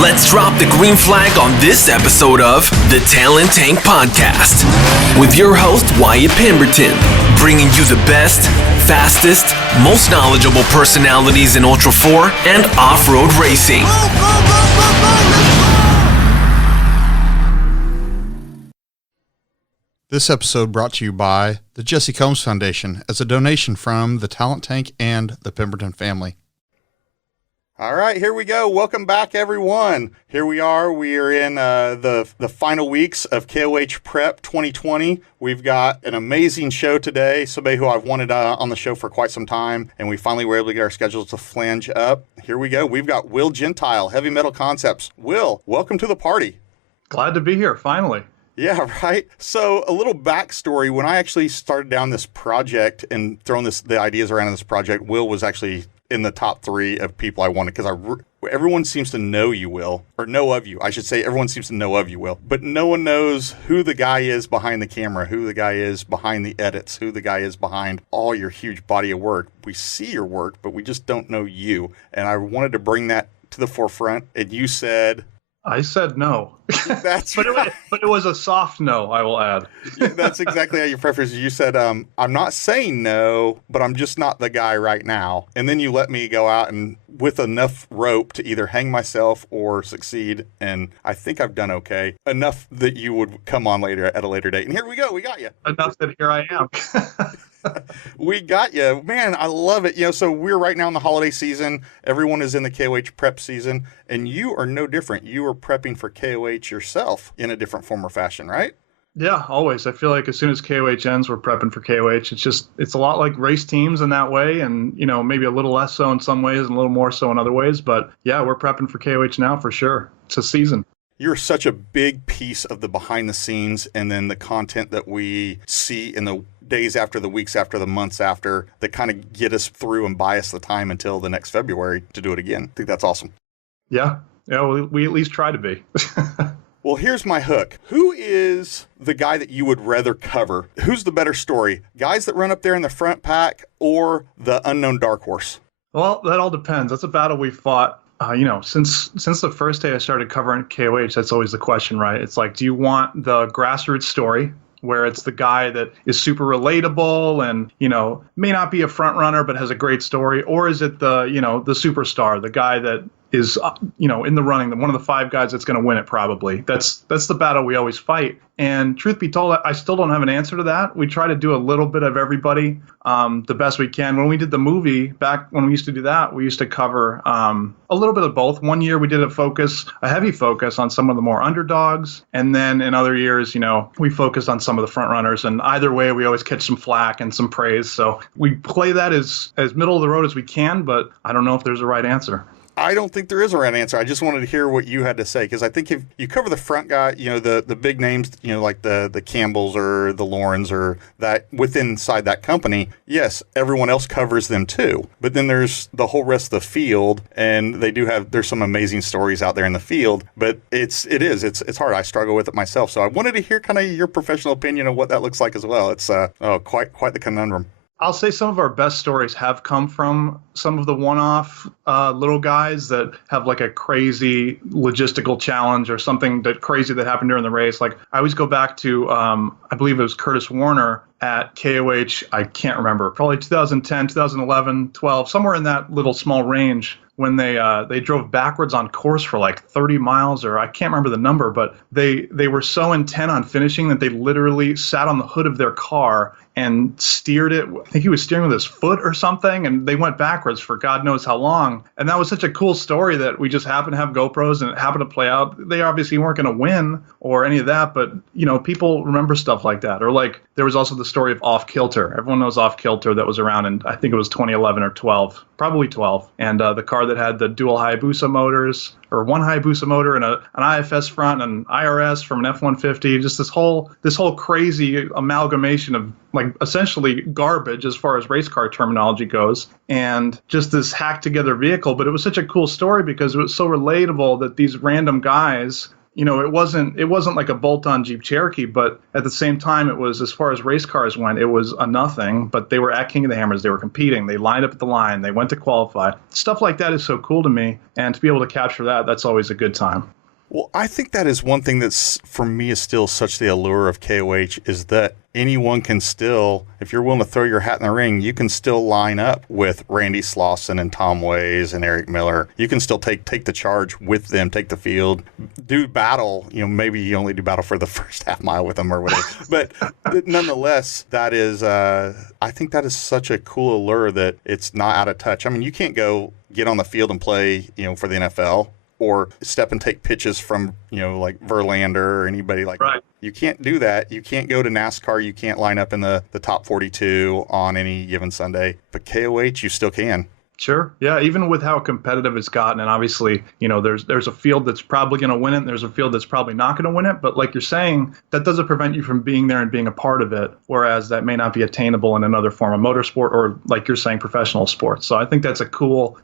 Let's drop the green flag on this episode of the Talent Tank Podcast with your host, Wyatt Pemberton, bringing you the best, fastest, most knowledgeable personalities in ULTRA4 and off-road racing. This episode brought to you by the Jesse Combs Foundation as a donation from the Talent Tank and the Pemberton family. All right, here we go. Welcome back, everyone. Here we are. We are in the final weeks of KOH Prep 2020. We've got an amazing show today. Somebody who I've wanted on the show for quite some time, and we finally were able to get our schedules to flange up. Here we go. We've got Will Gentile, HeavyMetal Concepts. Will, welcome to the party. Glad to be here, finally. Yeah, right. So a little backstory. When I actually started down this project and throwing the ideas around in this project, Will was actually in the top 3 of people I wanted because everyone seems to know you, Will, or know of you. I should say everyone seems to know of you, Will, but no one knows who the guy is behind the camera, who the guy is behind the edits, who the guy is behind all your huge body of work. We see your work, but we just don't know you. And I wanted to bring that to the forefront. And you said... I said no. That's but it was a soft no, I will add. That's exactly how you prefaced it. You said, I'm not saying no, but I'm just not the guy right now. And then you let me go out and with enough rope to either hang myself or succeed. And I think I've done okay. Enough that you would come on later at a later date. And here we go. We got you. Enough that here I am. We got you. Man, I love it. So we're right now in the holiday season. Everyone is in the KOH prep season, and you are no different. You are prepping for KOH yourself in a different form or fashion, right? Yeah, always. I feel like as soon as KOH ends, we're prepping for KOH. It's a lot like race teams in that way, and, maybe a little less so in some ways and a little more so in other ways. But yeah, we're prepping for KOH now for sure. It's a season. You're such a big piece of the behind the scenes and then the content that we see in the days after, the weeks after, the months after that kind of get us through and buy us the time until the next February to do it again. I think that's awesome. Yeah, well, we at least try to be. Well, here's my hook. Who is the guy that you would rather cover? Who's the better story? Guys that run up there in the front pack or the unknown dark horse? Well, that all depends. That's a battle we fought. Since the first day I started covering KOH, that's always the question, right? It's like, do you want the grassroots story where it's the guy that is super relatable and, may not be a front runner, but has a great story? Or is it the superstar, the guy that is, in the running, one of the 5 guys that's going to win it probably? That's the battle we always fight. And truth be told, I still don't have an answer to that. We try to do a little bit of everybody the best we can. When we did the movie, back when we used to do that, we used to cover a little bit of both. One year we did a heavy focus on some of the more underdogs. And then in other years, we focused on some of the front runners. And either way, we always catch some flack and some praise. So we play that as middle of the road as we can, but I don't know if there's a right answer. I don't think there is a right answer. I just wanted to hear what you had to say, because I think if you cover the front guy, the big names, like the Campbells or the Laurens or that inside that company, yes, everyone else covers them too. But then there's the whole rest of the field, and there's some amazing stories out there in the field, but it's hard. I struggle with it myself. So I wanted to hear kind of your professional opinion of what that looks like as well. It's quite the conundrum. I'll say some of our best stories have come from some of the one-off little guys that have like a crazy logistical challenge or something crazy that happened during the race. Like I always go back to, I believe it was Curtis Warner at KOH. I can't remember, probably 2010, 2011, 12, somewhere in that little small range, when they drove backwards on course for like 30 miles, or I can't remember the number, but they were so intent on finishing that they literally sat on the hood of their car and steered it. I think he was steering with his foot or something, and they went backwards for God knows how long. And that was such a cool story that we just happened to have GoPros, and it happened to play out. They obviously weren't going to win or any of that, but people remember stuff like that. Or like there was also the story of Off Kilter. Everyone knows Off Kilter, that was around in, I think it was 2011 or 12, probably 12. And the car that had the dual Hayabusa motors, or one Hayabusa motor and an IFS front and IRS from an F-150, just this whole crazy amalgamation of like essentially garbage as far as race car terminology goes, and just this hacked together vehicle. But it was such a cool story because it was so relatable that these random guys it wasn't like a bolt-on Jeep Cherokee, but at the same time, it was, as far as race cars went, it was a nothing, but they were at King of the Hammers. They were competing. They lined up at the line. They went to qualify. Stuff like that is so cool to me. And to be able to capture that, that's always a good time. Well, I think that is one thing that's, for me, is still such the allure of KOH, is that anyone can still, if you're willing to throw your hat in the ring, you can still line up with Randy Slauson and Tom Ways and Eric Miller. You can still take the charge with them, take the field, do battle. Maybe you only do battle for the first half mile with them or whatever. But nonetheless, that is, I think that is such a cool allure that it's not out of touch. I mean, you can't go get on the field and play, for the NFL. Or step and take pitches from, like Verlander or anybody like that. You can't do that. You can't go to NASCAR. You can't line up in the top 42 on any given Sunday. But KOH, you still can. Sure. Yeah. Even with how competitive it's gotten, and obviously, there's a field that's probably going to win it, and there's a field that's probably not going to win it. But like you're saying, that doesn't prevent you from being there and being a part of it. Whereas that may not be attainable in another form of motorsport, or like you're saying, professional sports. So I think that's a cool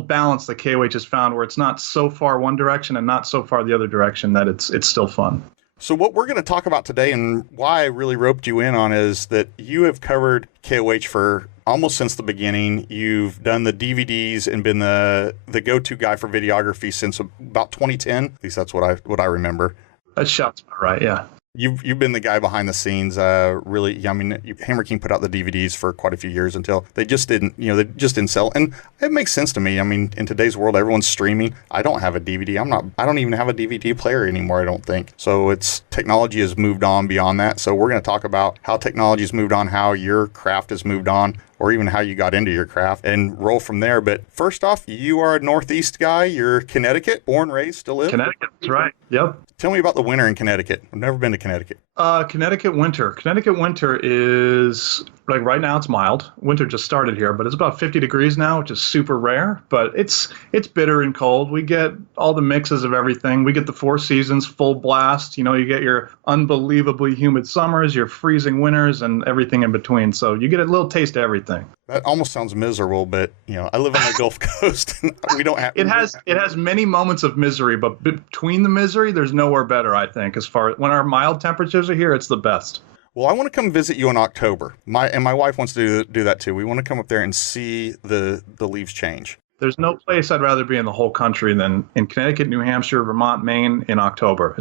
balance that KOH has found, where it's not so far one direction and not so far the other direction that it's still fun. So what we're going to talk about today, and why I really roped you in on, is that you have covered KOH for almost since the beginning. You've done the DVDs and been the go-to guy for videography since about 2010. At least that's what I remember. That sounds about right, yeah. You've been the guy behind the scenes, really. I mean, Hammer King put out the DVDs for quite a few years until they just didn't sell. And it makes sense to me. I mean, in today's world, everyone's streaming. I don't have a DVD. I don't even have a DVD player anymore, I don't think. So technology has moved on beyond that. So we're going to talk about how technology has moved on, how your craft has moved on, or even how you got into your craft, and roll from there. But first off, you are a Northeast guy. You're Connecticut, born, raised, still live? Connecticut, that's right. Yep. Tell me about the winter in Connecticut. I've never been to Connecticut. Connecticut winter is, like, right now it's mild. Winter just started here, but it's about 50 degrees now, which is super rare, but it's bitter and cold. We get all the mixes of everything. We get the four seasons full blast. You get your unbelievably humid summers, your freezing winters, and everything in between. So you get a little taste of everything. That almost sounds miserable, but I live on the Gulf Coast, and we don't have. It has many moments of misery, but between the misery, there's nowhere better, I think. As far as when our mild temperatures are here, it's the best. Well, I want to come visit you in October. My wife wants to do that too. We want to come up there and see the leaves change. There's no place I'd rather be in the whole country than in Connecticut, New Hampshire, Vermont, Maine in October.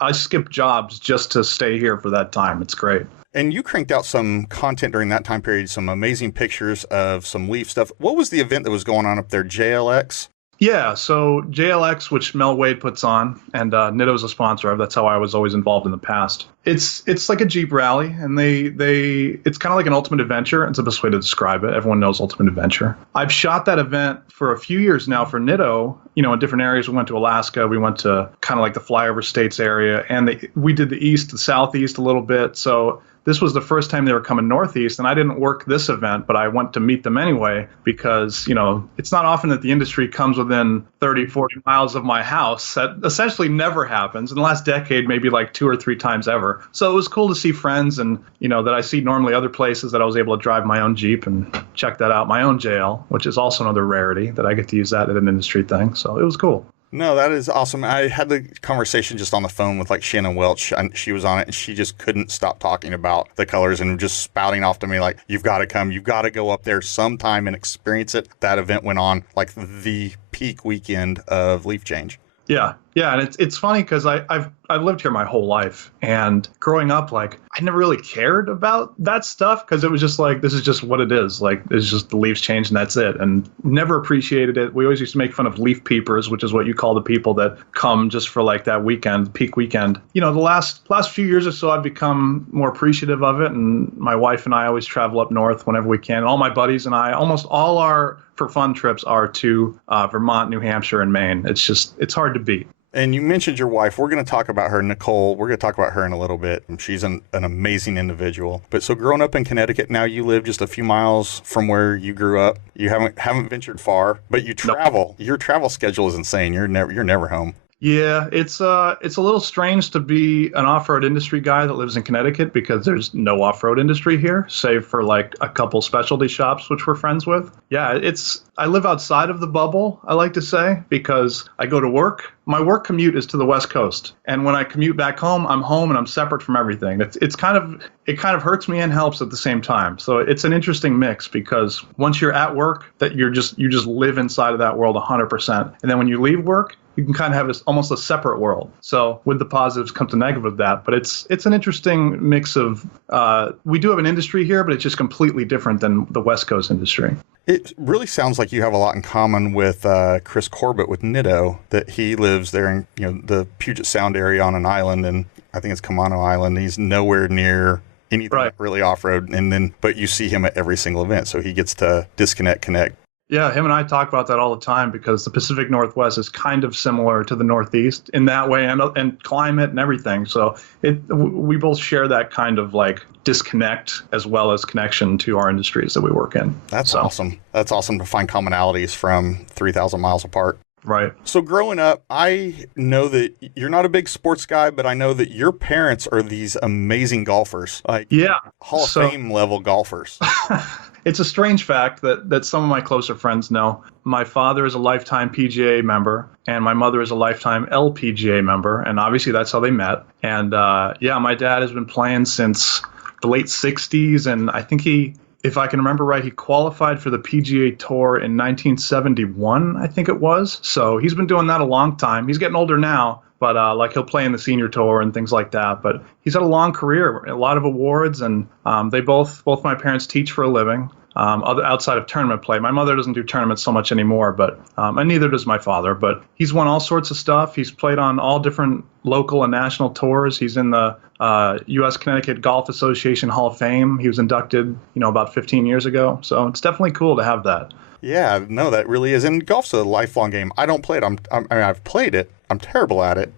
I skip jobs just to stay here for that time. It's great. And you cranked out some content during that time period, some amazing pictures of some leaf stuff. What was the event that was going on up there, JLX? Yeah, so JLX, which Mel Wade puts on, and Nitto's a sponsor of. That's how I was always involved in the past. It's like a Jeep rally, and it's kind of like an Ultimate Adventure. It's the best way to describe it. Everyone knows Ultimate Adventure. I've shot that event for a few years now for Nitto, in different areas. We went to Alaska. We went to kind of like the flyover states area, and we did the southeast a little bit. So this was the first time they were coming northeast, and I didn't work this event, but I went to meet them anyway because, it's not often that the industry comes within 30, 40 miles of my house. That essentially never happens. In the last decade, maybe like 2 or 3 times ever. So it was cool to see friends and, that I see normally other places, that I was able to drive my own Jeep and check that out, my own JL, which is also another rarity that I get to use that at an industry thing. So it was cool. No, that is awesome. I had the conversation just on the phone with like Shannon Welch, and she was on it, and she just couldn't stop talking about the colors and just spouting off to me like, you've got to come, you've got to go up there sometime and experience it. That event went on like the peak weekend of leaf change. Yeah, and it's funny because I've lived here my whole life, and growing up, like, I never really cared about that stuff because it was just like, this is just what it is. Like, it's just the leaves change and that's it, and never appreciated it. We always used to make fun of leaf peepers, which is what you call the people that come just for like that weekend, peak weekend. The last few years or so, I've become more appreciative of it, and my wife and I always travel up north whenever we can. All my buddies and I, almost all our for fun trips are to Vermont, New Hampshire, and Maine. It's hard to beat. And you mentioned your wife. We're going to talk about her, Nicole. We're going to talk about her in a little bit. She's an amazing individual. But so growing up in Connecticut, now you live just a few miles from where you grew up. You haven't ventured far, but you travel. No. Your travel schedule is insane. You're never home. Yeah, it's a little strange to be an off-road industry guy that lives in Connecticut because there's no off-road industry here, save for like a couple specialty shops, which we're friends with. Yeah, it's I live outside of the bubble, I like to say, because I go to work. My work commute is to the West Coast. And when I commute back home, I'm home and I'm separate from everything. It kind of hurts me and helps at the same time. So it's an interesting mix, because once you're at work, that you just live inside of that world 100%. And then when you leave work, you can kind of have almost a separate world. So with the positives comes the negative of that. But it's an interesting mix of, we do have an industry here, but it's just completely different than the West Coast industry. It really sounds like you have a lot in common with Chris Corbett with Nitto, that he lives there in the Puget Sound area on an island, and I think it's Kamano Island. He's nowhere near anything really off-road, but you see him at every single event, so he gets to disconnect, connect. Yeah, him and I talk about that all the time, because the Pacific Northwest is kind of similar to the Northeast in that way, and climate and everything. So we both share that kind of like disconnect as well as connection to our industries that we work in. That's awesome. That's awesome to find commonalities from 3,000 miles apart. Right. So growing up, I know that you're not a big sports guy, but I know that your parents are these amazing golfers, like Hall of Fame level golfers. It's a strange fact that some of my closer friends know. My father is a lifetime PGA member, and my mother is a lifetime LPGA member, and obviously that's how they met. And my dad has been playing since the late 60s, and I think if I can remember right, he qualified for the PGA Tour in 1971, I think it was. So he's been doing that a long time. He's getting older now, but he'll play in the senior tour and things like that. But he's had a long career, a lot of awards, and they both my parents teach for a living. Outside of tournament play. My mother doesn't do tournaments so much anymore, but and neither does my father. But he's won all sorts of stuff. He's played on all different local and national tours. He's in the U.S. Connecticut Golf Association Hall of Fame. He was inducted, about 15 years ago. So it's definitely cool to have that. Yeah, no, that really is. And golf's a lifelong game. I don't play it. I've played it. I'm terrible at it.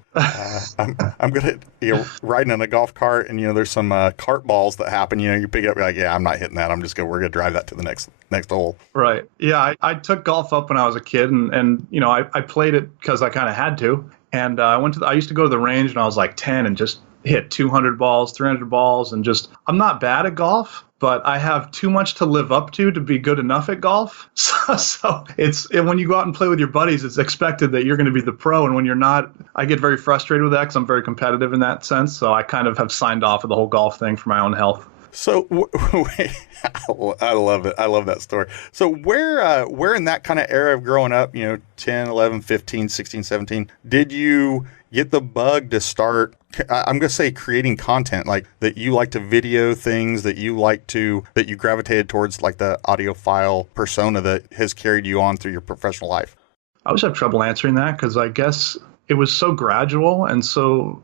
I'm good at riding in a golf cart, and there's some cart balls that happen. You pick it up, you're like, I'm not hitting that. We're gonna drive that to the next hole. Right. Yeah, I took golf up when I was a kid, and I played it because I kind of had to. And I used to go to the range when I was like 10 and just hit 200 balls, 300 balls, and I'm not bad at golf, but I have too much to live up to be good enough at golf. So when you go out and play with your buddies, it's expected that you're going to be the pro. And when you're not, I get very frustrated with that because I'm very competitive in that sense. So I kind of have signed off of the whole golf thing for my own health. So I love it. I love that story. So where in that kind of era of growing up, 10, 11, 15, 16, 17, did you get the bug to start, I'm going to say, creating content, like that you like to video things, that you gravitated towards, like the audiophile persona that has carried you on through your professional life? I always have trouble answering that, because I guess it was so gradual and so,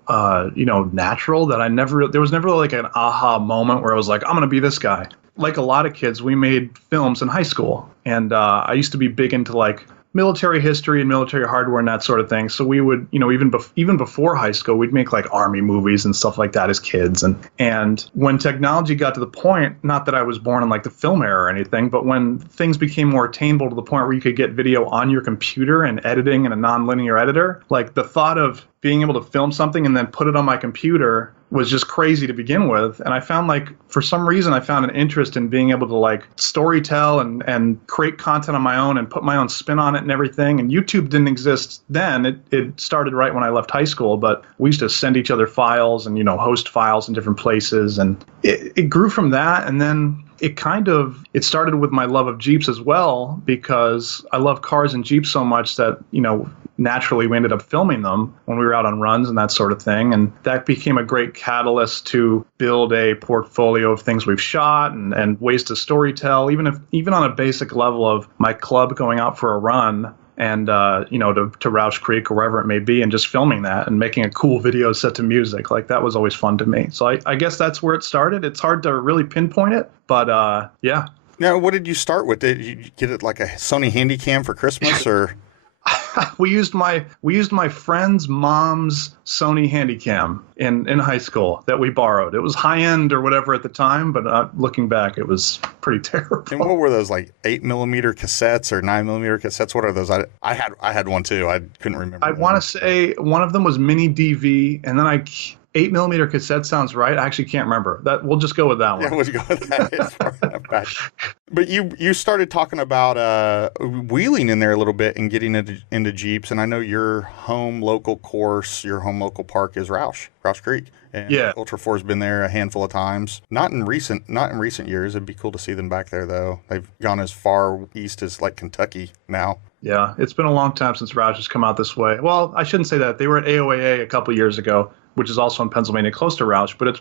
natural that there was never like an aha moment where I was like, I'm going to be this guy. Like a lot of kids, we made films in high school, and I used to be big into like military history and military hardware and that sort of thing. So we would, even before high school, we'd make like army movies and stuff like that as kids. And when technology got to the point, not that I was born in like the film era or anything, but when things became more attainable to the point where you could get video on your computer and editing in a non-linear editor, like the thought of being able to film something and then put it on my computer was just crazy to begin with. And I found for some reason, I found an interest in being able to like storytell and create content on my own and put my own spin on it and everything. And YouTube didn't exist then. It started right when I left high school, but we used to send each other files and, host files in different places. And it grew from that. And then it started with my love of Jeeps as well, because I love cars and Jeeps so much that, naturally we ended up filming them when we were out on runs and that sort of thing. And that became a great catalyst to build a portfolio of things we've shot and ways to storytell, even on a basic level of my club going out for a run and, to Rausch Creek or wherever it may be, and just filming that and making a cool video set to music. Like that was always fun to me. So I guess that's where it started. It's hard to really pinpoint it, but yeah. Now, what did you start with? Did you get it like a Sony Handycam for Christmas or? We used my friend's mom's Sony Handycam in high school that we borrowed. It was high end or whatever at the time, but looking back, it was pretty terrible. And what were those, like 8mm cassettes or 9mm cassettes? What are those? I had one too. I couldn't remember. I want to say one of them was mini DV, and then 8mm cassette sounds right. I actually can't remember. That we'll just go with that one. Yeah, we'll go with that. It's far enough back. But you started talking about wheeling in there a little bit and getting into Jeeps, and I know your home local course, your home local park is Roush Creek. And yeah. ULTRA4 has been there a handful of times. Not in recent years. It'd be cool to see them back there though. They've gone as far east as like Kentucky now. Yeah, it's been a long time since Roush has come out this way. Well, I shouldn't say that. They were at AOAA a couple years ago, which is also in Pennsylvania, close to Roush. But it's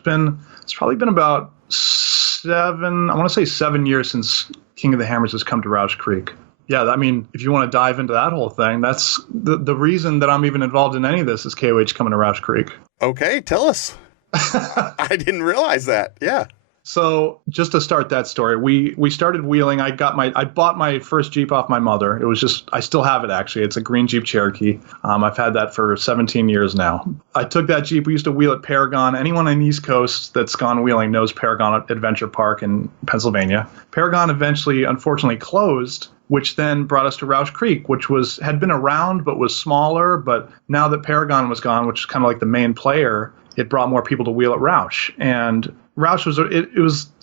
probably been about 7 years since King of the Hammers has come to Roush Creek. Yeah, I mean, if you want to dive into that whole thing, that's the reason that I'm even involved in any of this is KOH coming to Roush Creek. Okay, tell us. I didn't realize that. Yeah. So just to start that story, we started wheeling. I bought my first Jeep off my mother. It was just, I still have it actually. It's a green Jeep Cherokee. I've had that for 17 years now. I took that Jeep. We used to wheel at Paragon. Anyone on the East Coast that's gone wheeling knows Paragon Adventure Park in Pennsylvania. Paragon eventually, unfortunately, closed, which then brought us to Roush Creek, which had been around but was smaller. But now that Paragon was gone, which is kind of like the main player, it brought more people to wheel at Roush. And Roush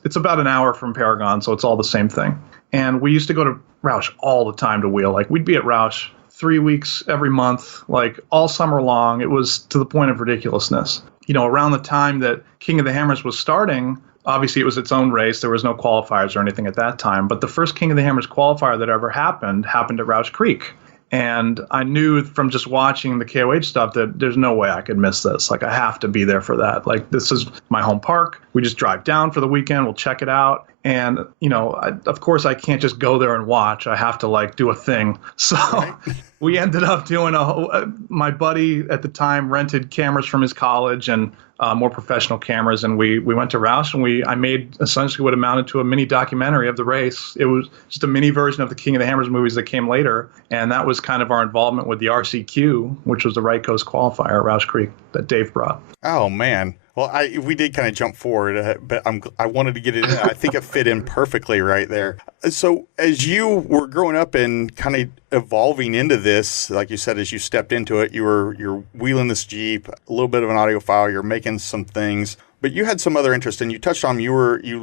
it's about an hour from Paragon, so it's all the same thing. And we used to go to Roush all the time to wheel. Like, we'd be at Roush 3 weeks every month, like all summer long. It was to the point of ridiculousness. You know, around the time that King of the Hammers was starting, obviously it was its own race. There was no qualifiers or anything at that time. But the first King of the Hammers qualifier that ever happened at Roush Creek. And I knew from just watching the KOH stuff that there's no way I could miss this. Like, I have to be there for that. Like, this is my home park. We just drive down for the weekend. We'll check it out. And, you know, of course, I can't just go there and watch. I have to, like, do a thing. So right. We ended up doing my buddy at the time rented cameras from his college and more professional cameras. And we went to Roush and I made essentially what amounted to a mini documentary of the race. It was just a mini version of the King of the Hammers movies that came later. And that was kind of our involvement with the RCQ, which was the Right Coast qualifier at Roush Creek that Dave brought. Oh, man. Well, we did kind of jump forward, but I wanted to get it in. I think it fit in perfectly right there. So as you were growing up and kind of evolving into this, like you said, as you stepped into it, you're wheeling this Jeep, a little bit of an audiophile, you're making some things, but you had some other interest, and you touched on you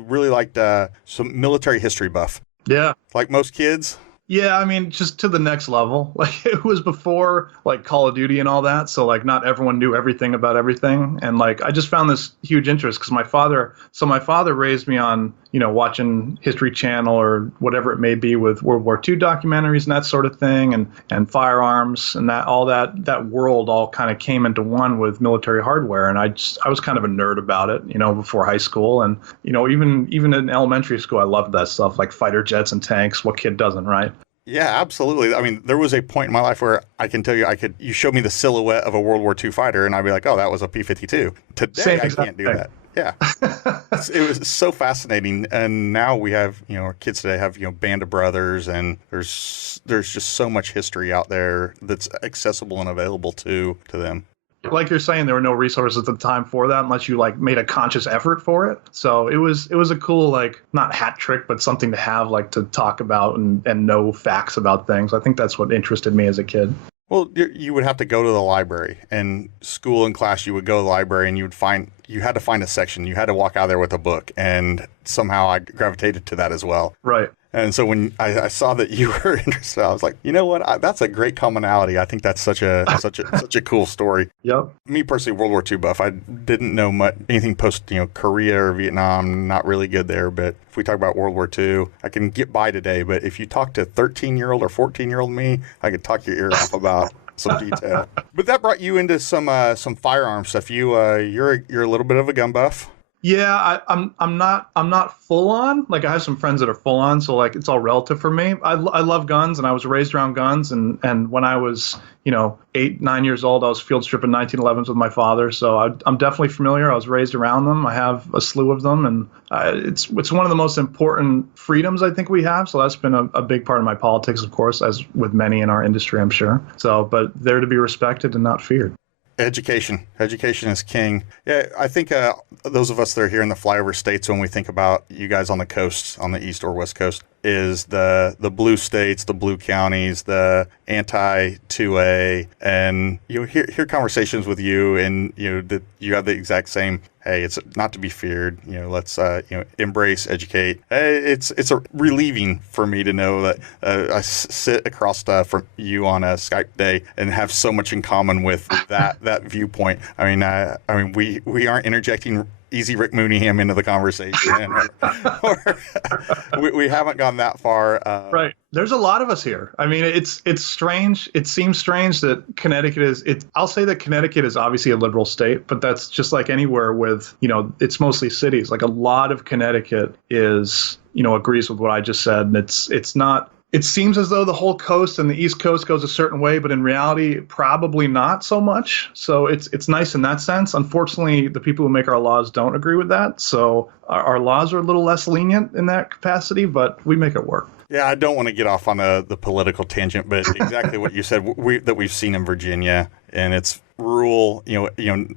really liked some military history buff. Yeah. Like most kids. Yeah, I mean, just to the next level. Like, it was before, like, Call of Duty and all that, so, like, not everyone knew everything about everything. And, like, I just found this huge interest because my father raised me on, you know, watching History Channel or whatever it may be with World War II documentaries and that sort of thing, and firearms and that world all kind of came into one with military hardware. And I was kind of a nerd about it, you know, before high school. And, you know, even in elementary school, I loved that stuff, like fighter jets and tanks. What kid doesn't, right? Yeah, absolutely. I mean, there was a point in my life where I can tell you, you showed me the silhouette of a World War II fighter, and I'd be like, oh, that was a P-52. Today, I can't do that. Yeah. It was so fascinating. And now we have, you know, our kids today have, you know, Band of Brothers, and there's just so much history out there that's accessible and available to them. Like you're saying, there were no resources at the time for that unless you, like, made a conscious effort for it. So it was a cool, like, not hat trick, but something to have, like, to talk about and know facts about things. I think that's what interested me as a kid. Well, you would have to go to the library, and school and class, you would go to the library and you had to find a section. You had to walk out there with a book, and somehow I gravitated to that as well. Right. And so when I saw that you were interested, I was like, you know what? That's a great commonality. I think that's such a cool story. Yep. Me personally, World War II buff. I didn't know anything post, you know, Korea or Vietnam. Not really good there. But if we talk about World War II, I can get by today. But if you talk to 13-year-old or 14-year-old me, I could talk your ear off about some detail. But that brought you into some firearm stuff. You're a little bit of a gun buff. Yeah, I'm not full on. Like, I have some friends that are full on, so, like, it's all relative for me. I love guns, and I was raised around guns, and when I was, you know, 8, 9 years old, I was field stripping 1911s with my father. So I'm definitely familiar. I was raised around them. I have a slew of them, and it's one of the most important freedoms I think we have. So that's been a big part of my politics, of course, as with many in our industry, I'm sure. So, but they're to be respected and not feared. Education is king. Yeah, I think those of us that are here in the flyover states, when we think about you guys on the coast, on the east or west coast, is the blue states, the blue counties, the anti-2A, and you hear conversations with you, and that you have the exact same. Hey, it's not to be feared. Let's embrace, educate. It's a relieving for me to know that I sit across from you on a Skype day and have so much in common with that viewpoint. I mean, we aren't interjecting easy Rick Mooneyham into the conversation. we haven't gone that far. Right. There's a lot of us here. I mean, it's strange. It seems strange that Connecticut I'll say that Connecticut is obviously a liberal state, but that's just like anywhere with, it's mostly cities. Like a lot of Connecticut is, agrees with what I just said. And it's not. It seems as though the whole coast and the East Coast goes a certain way, but in reality, probably not so much. So it's nice in that sense. Unfortunately, the people who make our laws don't agree with that. So our laws are a little less lenient in that capacity, but we make it work. Yeah, I don't want to get off on the political tangent, but exactly what you said, that we've seen in Virginia, and it's rural,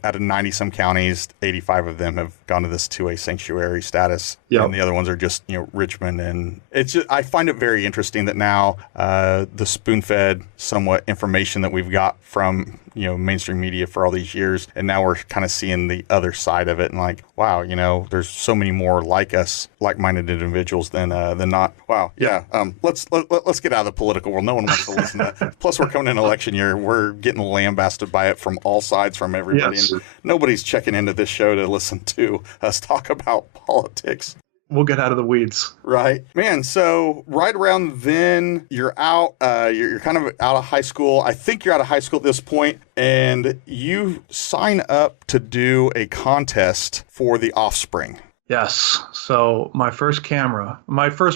out of 90 some counties, 85 of them have gone to this 2A sanctuary status. Yep. And the other ones are just, Richmond. And it's just, I find it very interesting that now the spoon-fed somewhat information that we've got from, mainstream media for all these years. And now we're kind of seeing the other side of it and like, wow, there's so many more like us, like-minded individuals than not. Wow. Yeah. Let's get out of the political world. No one wants to listen to that. Plus we're coming in election year. We're getting lambasted by it from all sides, from everybody. Yes. And nobody's checking into this show to listen to us talk about politics. We'll get out of the weeds. Right. Man, so right around then, you're out, you're kind of out of high school. I think you're out of high school at this point, and you sign up to do a contest for the Offspring. Yes. So my first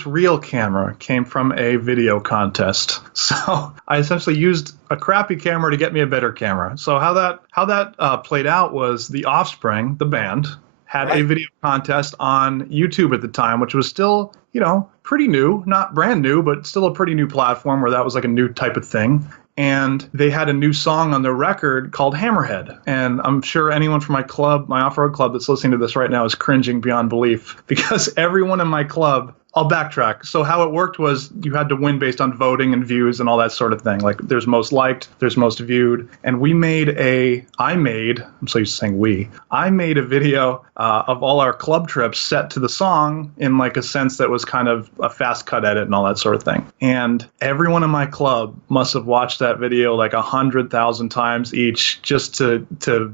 real camera came from a video contest. So I essentially used a crappy camera to get me a better camera. So how that played out was the Offspring, the band, had a video contest on YouTube at the time, which was still, pretty new, not brand new, but still a pretty new platform where that was like a new type of thing. And they had a new song on their record called Hammerhead. And I'm sure anyone from my club, my off-road club that's listening to this right now is cringing beyond belief because everyone in my club, I'll backtrack. So how it worked was you had to win based on voting and views and all that sort of thing. Like there's most liked, there's most viewed. And I made a video of all our club trips set to the song in like a sense that was kind of a fast cut edit and all that sort of thing. And everyone in my club must have watched that video like 100,000 times each just to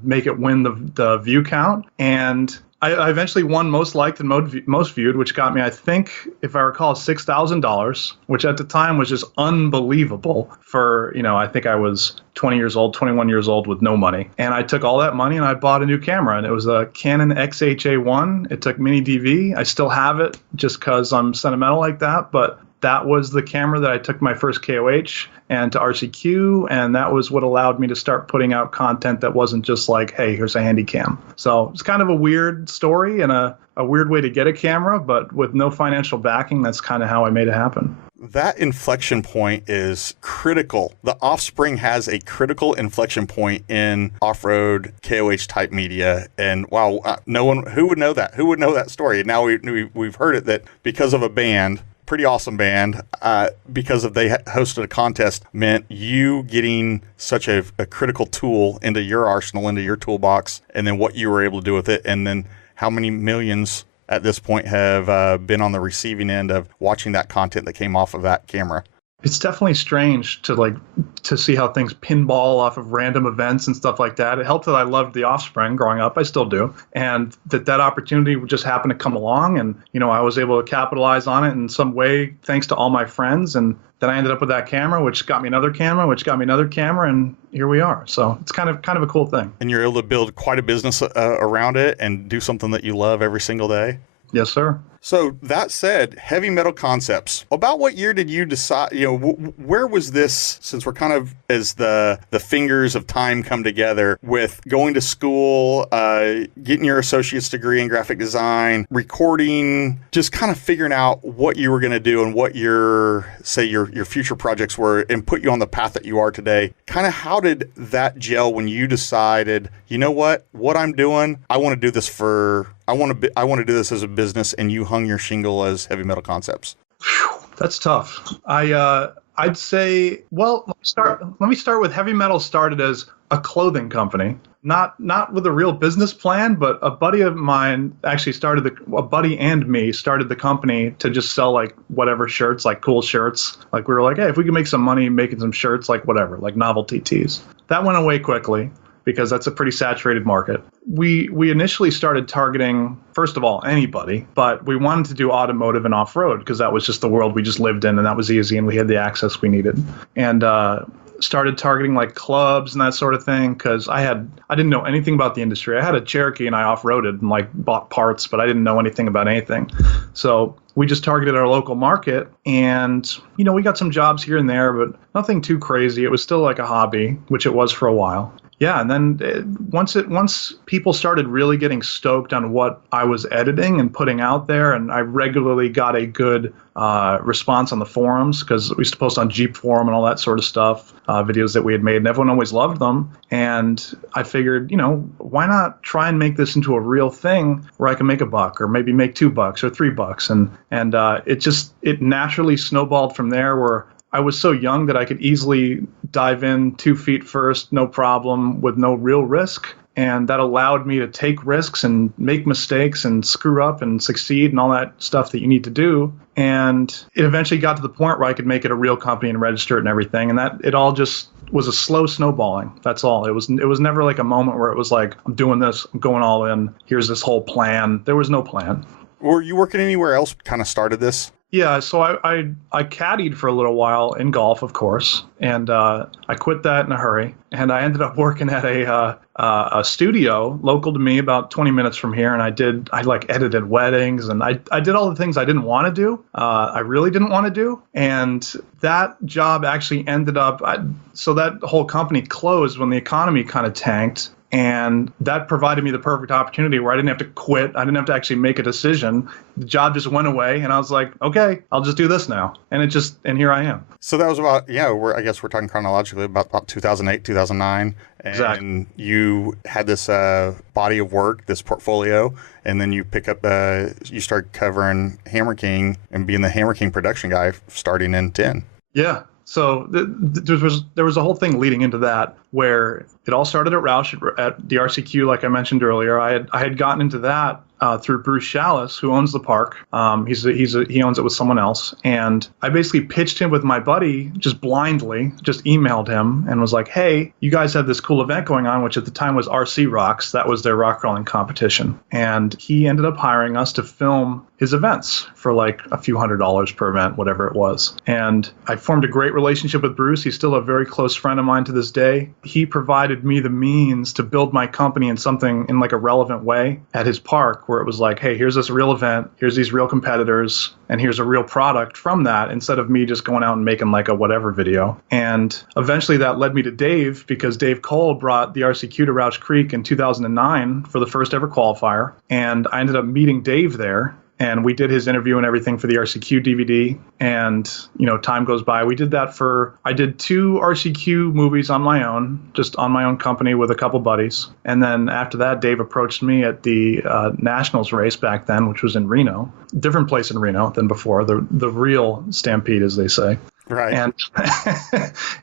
make it win the view count. And I eventually won most liked and most viewed, which got me, I think, if I recall, $6,000, which at the time was just unbelievable for, I think I was 21 years old with no money. And I took all that money and I bought a new camera, and it was a Canon XH-A1. It took mini DV. I still have it just because I'm sentimental like that, but that was the camera that I took my first KOH and to RCQ, and that was what allowed me to start putting out content that wasn't just like, hey, here's a handy cam. So it's kind of a weird story and a weird way to get a camera, but with no financial backing, that's kind of how I made it happen. That inflection point is critical. The Offspring has a critical inflection point in off-road KOH type media. And wow, no one, who would know that? Who would know that story? Now we've heard it that because of a band, pretty awesome band, because of they hosted a contest meant you getting such a critical tool into your arsenal, into your toolbox, and then what you were able to do with it, and then how many millions at this point have been on the receiving end of watching that content that came off of that camera. It's definitely strange to see how things pinball off of random events and stuff like that. It helped that I loved the Offspring growing up. I still do. And that opportunity would just happen to come along. And, I was able to capitalize on it in some way, thanks to all my friends. And then I ended up with that camera, which got me another camera, which got me another camera. And here we are. So it's kind of a cool thing. And you're able to build quite a business around it and do something that you love every single day. Yes, sir. So that said, Heavy Metal Concepts. About what year did you decide, where was this, since we're kind of, as the fingers of time come together with going to school, getting your associate's degree in graphic design, recording, just kind of figuring out what you were going to do and what your future projects were and put you on the path that you are today. Kind of how did that gel when you decided, you know what I'm doing, I want to do this I want to do this as a business, and you hung your shingle as Heavy Metal Concepts? That's tough. I'd say, well, let me start with Heavy Metal started as a clothing company, not with a real business plan, but a buddy of mine actually a buddy and me started the company to just sell like whatever shirts, like cool shirts. Like we were like, hey, if we can make some money making some shirts, like whatever, like novelty tees. That went away quickly, because that's a pretty saturated market. We initially started targeting, first of all, anybody, but we wanted to do automotive and off-road because that was just the world we just lived in, and that was easy, and we had the access we needed. And started targeting like clubs and that sort of thing because I didn't know anything about the industry. I had a Cherokee and I off-roaded and like bought parts, but I didn't know anything about anything. So we just targeted our local market, and we got some jobs here and there, but nothing too crazy. It was still like a hobby, which it was for a while. Yeah, and then once people started really getting stoked on what I was editing and putting out there, and I regularly got a good response on the forums because we used to post on Jeep Forum and all that sort of stuff, videos that we had made, and everyone always loved them. And I figured, why not try and make this into a real thing where I can make $1 or maybe make $2 or $3, and it naturally snowballed from there where I was so young that I could easily dive in 2 feet first, no problem, with no real risk. And that allowed me to take risks and make mistakes and screw up and succeed and all that stuff that you need to do. And it eventually got to the point where I could make it a real company and register it and everything. And that it all just was a slow snowballing. That's all. It was never like a moment where it was like, I'm doing this, I'm going all in, here's this whole plan. There was no plan. Were you working anywhere else kind of started this? Yeah, so I caddied for a little while in golf, of course, and I quit that in a hurry, and I ended up working at a studio local to me, about 20 minutes from here, and I edited weddings, and I did all the things I didn't want to do. I really didn't want to do, and that job actually ended up. So that whole company closed when the economy kind of tanked. And that provided me the perfect opportunity where I didn't have to quit. I didn't have to actually make a decision. The job just went away, and I was like, okay, I'll just do this now. And here I am. So that was about, I guess we're talking chronologically about 2008, 2009. And exactly. You had this body of work, this portfolio, and then you you start covering Hammer King and being the Hammer King production guy starting in 10. Yeah. So there was a whole thing leading into that where it all started at Roush at the RCQ, like I mentioned earlier. I had gotten into that through Bruce Shallis, who owns the park. He owns it with someone else, and I basically pitched him with my buddy just blindly. Just emailed him and was like, "Hey, you guys have this cool event going on," which at the time was RC Rocks. That was their rock crawling competition, and he ended up hiring us to film his events for like a few $100s per event, whatever it was. And I formed a great relationship with Bruce. He's still a very close friend of mine to this day. He provided me the means to build my company in like a relevant way at his park, where it was like, hey, here's this real event, here's these real competitors, and here's a real product from that, instead of me just going out and making like a whatever video. And eventually that led me to Dave, because Dave Cole brought the RCQ to Roush Creek in 2009 for the first ever qualifier. And I ended up meeting Dave there. And we did his interview and everything for the RCQ DVD. And, time goes by. I did 2 RCQ movies on my own, just on my own company with a couple buddies. And then after that, Dave approached me at the Nationals race back then, which was in Reno. Different place in Reno than before, the real Stampede, as they say. Right.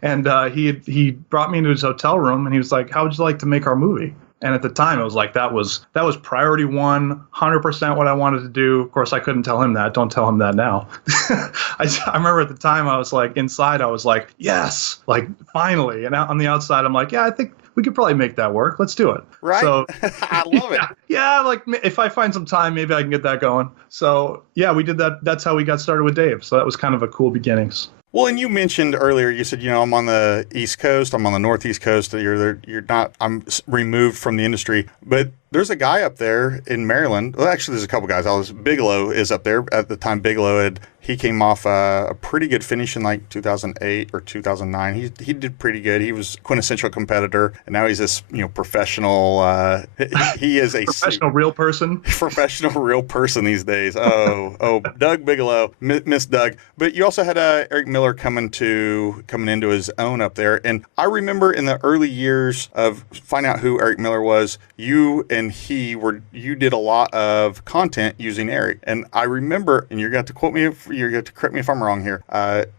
And he brought me into his hotel room, and he was like, how would you like to make our movie? And at the time, it was like, that was priority 1, 100% what I wanted to do. Of course, I couldn't tell him that. Don't tell him that now. I remember at the time, I was like, inside, I was like, yes, like finally. And on the outside, I'm like, yeah, I think we could probably make that work. Let's do it. Right. So, I love it. Yeah, like if I find some time, maybe I can get that going. So yeah, we did that. That's how we got started with Dave. So that was kind of a cool beginnings. Well, and you mentioned earlier, you said, I'm on the East Coast, I'm on the Northeast Coast, I'm removed from the industry. But there's a guy up there in Maryland. Well, actually, there's a couple guys. Bigelow is up there at the time. He came off a pretty good finish in like 2008 or 2009. He did pretty good. He was quintessential competitor, and now he's this professional. He is a professional real person. Professional real person these days. Oh, Doug Bigelow, Miss Doug. But you also had Eric Miller coming into his own up there, and I remember in the early years of finding out who Eric Miller was, you did a lot of content using Eric, and I remember, and you're going to quote me. You're going to correct me if I'm wrong here.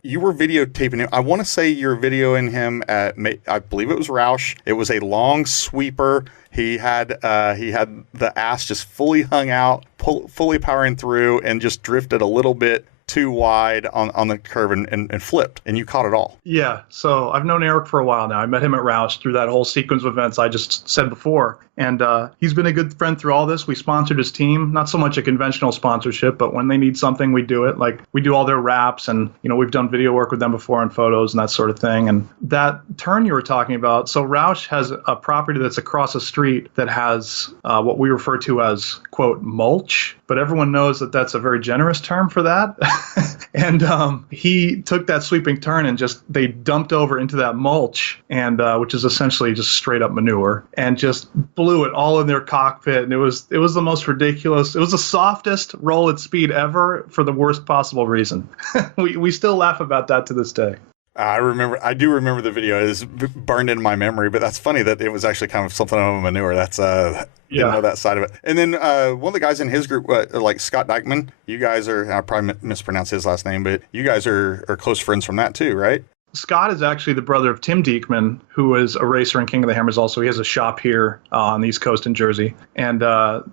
You were videotaping him. I want to say you're videoing him at, I believe it was Roush. It was a long sweeper. He had the ass just fully hung out, fully powering through, and just drifted a little bit too wide on the curve and flipped, and you caught it all. Yeah, so I've known Eric for a while now. I met him at Roush through that whole sequence of events I just said before. And he's been a good friend through all this. We sponsored his team, not so much a conventional sponsorship, but when they need something, we do it. Like we do all their wraps, and we've done video work with them before and photos and that sort of thing. And that turn you were talking about, so Roush has a property that's across the street that has what we refer to as, quote, mulch, but everyone knows that that's a very generous term for that. And he took that sweeping turn and they dumped over into that mulch, and which is essentially just straight up manure, and just blew it all in their cockpit. And it was the most ridiculous. It was the softest roll at speed ever for the worst possible reason. we still laugh about that to this day. I do remember the video. It is burned into my memory, but that's funny that it was actually kind of something of a manure. That's didn't know that side of it. And then one of the guys in his group, like Scott Dykeman, you guys are, I probably mispronounced his last name, but you guys are close friends from that too, right? Scott is actually the brother of Tim Diekman, who is a racer and King of the Hammers also. He has a shop here on the East Coast in Jersey. And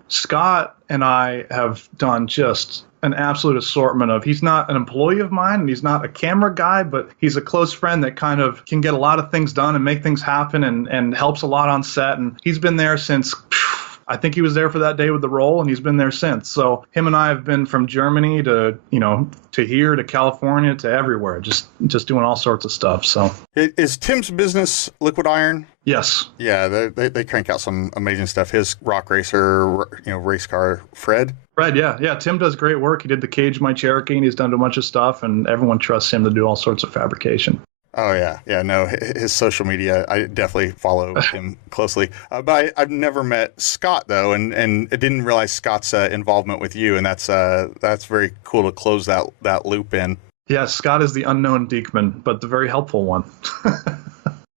Scott and I have done just an absolute assortment of, he's not an employee of mine and he's not a camera guy, but he's a close friend that kind of can get a lot of things done and make things happen and helps a lot on set. And he's been there since, I think he was there for that day with the roll, and he's been there since. So him and I have been from Germany to here to California to everywhere, just doing all sorts of stuff. So is Tim's business Liquid Iron? Yes. Yeah, they crank out some amazing stuff. His rock racer, race car, Fred. Yeah. Tim does great work. He did the cage my Cherokee, and he's done a bunch of stuff, and everyone trusts him to do all sorts of fabrication. Oh, yeah. No, his social media, I definitely follow him closely. But I've never met Scott, though, and I didn't realize Scott's involvement with you, and that's very cool to close that loop in. Yeah, Scott is the unknown Diekman, but the very helpful one.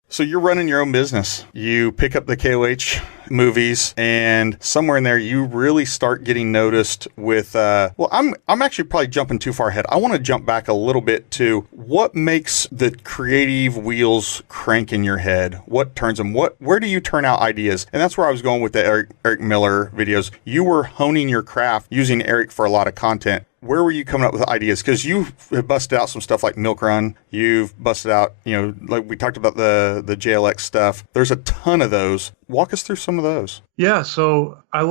So you're running your own business. You pick up the KOH movies, and somewhere in there, you really start getting noticed with, I'm actually probably jumping too far ahead. I want to jump back a little bit to what makes the creative wheels crank in your head? What turns them? Where do you turn out ideas? And that's where I was going with the Eric Miller videos. You were honing your craft using Eric for a lot of content. Where were you coming up with ideas? Because you have busted out some stuff like Milk Run. You've busted out, like we talked about the JLX stuff. There's a ton of those. Walk us through some of those. Yeah, so I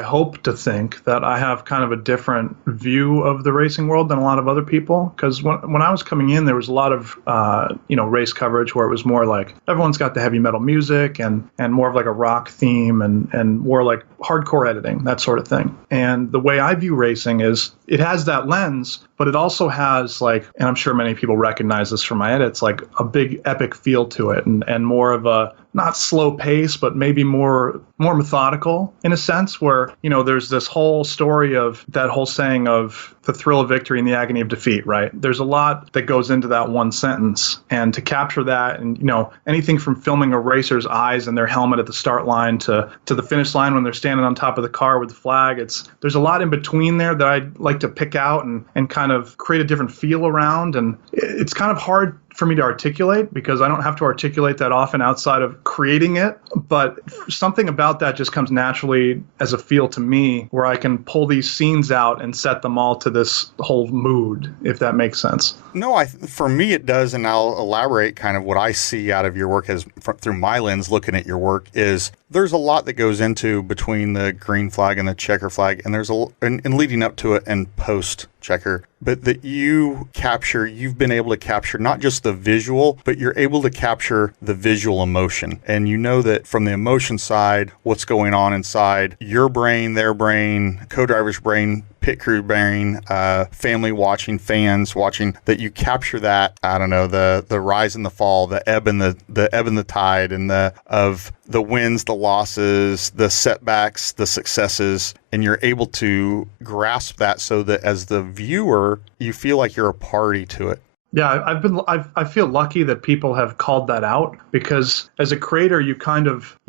hope to think that I have kind of a different view of the racing world than a lot of other people. Because when I was coming in, there was a lot of, race coverage where it was more like everyone's got the heavy metal music and more of like a rock theme and more like hardcore editing, that sort of thing. And the way I view racing is it has that lens, but it also has and I'm sure many people recognize this from my edits, like a big epic feel to it and more of a, not slow pace, but maybe more methodical in a sense where, there's this whole story of that whole saying of the thrill of victory and the agony of defeat, right? There's a lot that goes into that one sentence. And to capture that and, anything from filming a racer's eyes and their helmet at the start line to the finish line when they're standing on top of the car with the flag, there's a lot in between there that I'd like to pick out and kind of create a different feel around. And it's kind of hard for me to articulate because I don't have to articulate that often outside of creating it. But something about that just comes naturally as a feel to me where I can pull these scenes out and set them all to this whole mood, if that makes sense. No, for me it does, and I'll elaborate kind of what I see out of your work through my lens looking at your work is there's a lot that goes into between the green flag and the checker flag, and there's and leading up to it and post checker, but that you've been able to capture not just the visual, but you're able to capture the visual emotion. And you know that from the emotion side, what's going on inside your brain, their brain, co-driver's brain, pit crew brain, family watching, fans watching, that you capture that, I don't know, the rise and the fall, the ebb and the tide, and of the wins, the losses, the setbacks, the successes, and you're able to grasp that so that as the viewer, you feel like you're a party to it. Yeah, I feel lucky that people have called that out, because as a creator, you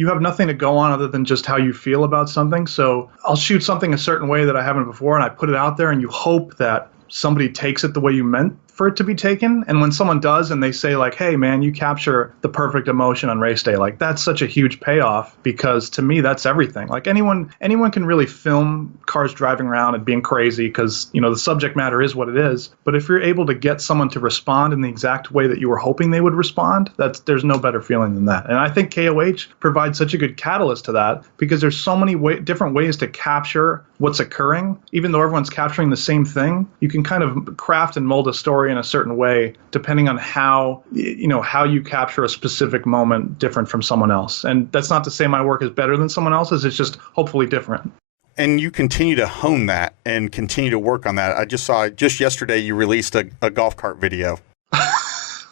have nothing to go on other than just how you feel about something. So I'll shoot something a certain way that I haven't before, and I put it out there, and you hope that somebody takes it the way you meant for it to be taken. And when someone does and they say like, hey man, you capture the perfect emotion on race day, like that's such a huge payoff, because to me that's everything. Like anyone can really film cars driving around and being crazy, because the subject matter is what it is. But if you're able to get someone to respond in the exact way that you were hoping they would respond, there's no better feeling than that. And I think KOH provides such a good catalyst to that, because there's so many different ways to capture what's occurring. Even though everyone's capturing the same thing, you can kind of craft and mold a story in a certain way depending on how you capture a specific moment different from someone else. And that's not to say my work is better than someone else's, it's just hopefully different. And you continue to hone that and continue to work on that. I just saw just yesterday you released a golf cart video.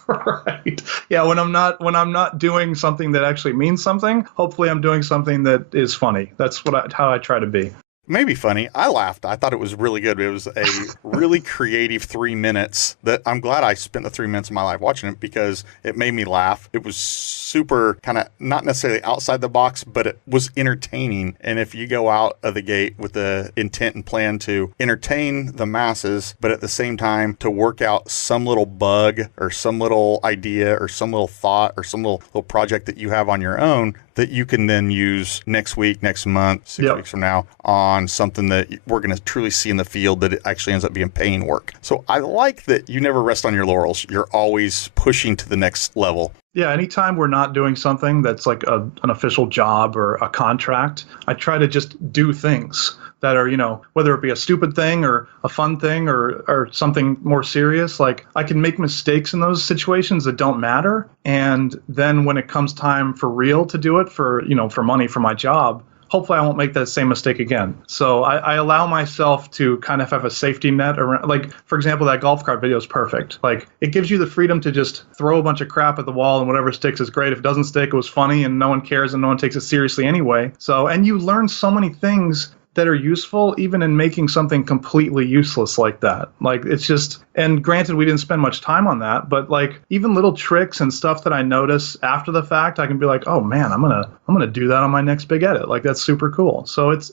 Right. Yeah, when I'm not doing something that actually means something, hopefully I'm doing something that is funny. That's how I try to be. Maybe funny. I laughed. I thought it was really good. It was a really creative 3 minutes that I'm glad I spent the 3 minutes of my life watching it, because it made me laugh. It was super kind of not necessarily outside the box, but it was entertaining. And if you go out of the gate with the intent and plan to entertain the masses, but at the same time to work out some little bug or some little idea or some little thought or some little project that you have on your own that you can then use next week, next month, 6 weeks from now on something that we're going to truly see in the field, that it actually ends up being paying work. So I like that you never rest on your laurels. You're always pushing to the next level. Yeah, anytime we're not doing something that's like an official job or a contract, I try to just do things that are, whether it be a stupid thing or a fun thing or something more serious. Like I can make mistakes in those situations that don't matter. And then when it comes time for real to do it for money for my job, hopefully I won't make that same mistake again. So I allow myself to kind of have a safety net around, like, for example, that golf cart video is perfect. Like it gives you the freedom to just throw a bunch of crap at the wall, and whatever sticks is great. If it doesn't stick, it was funny and no one cares and no one takes it seriously anyway. So, and you learn so many things that are useful even in making something completely useless like that. Like it's just, and granted we didn't spend much time on that, but like even little tricks and stuff that I notice after the fact, I can be like, oh man, I'm gonna do that on my next big edit. Like that's super cool. So it's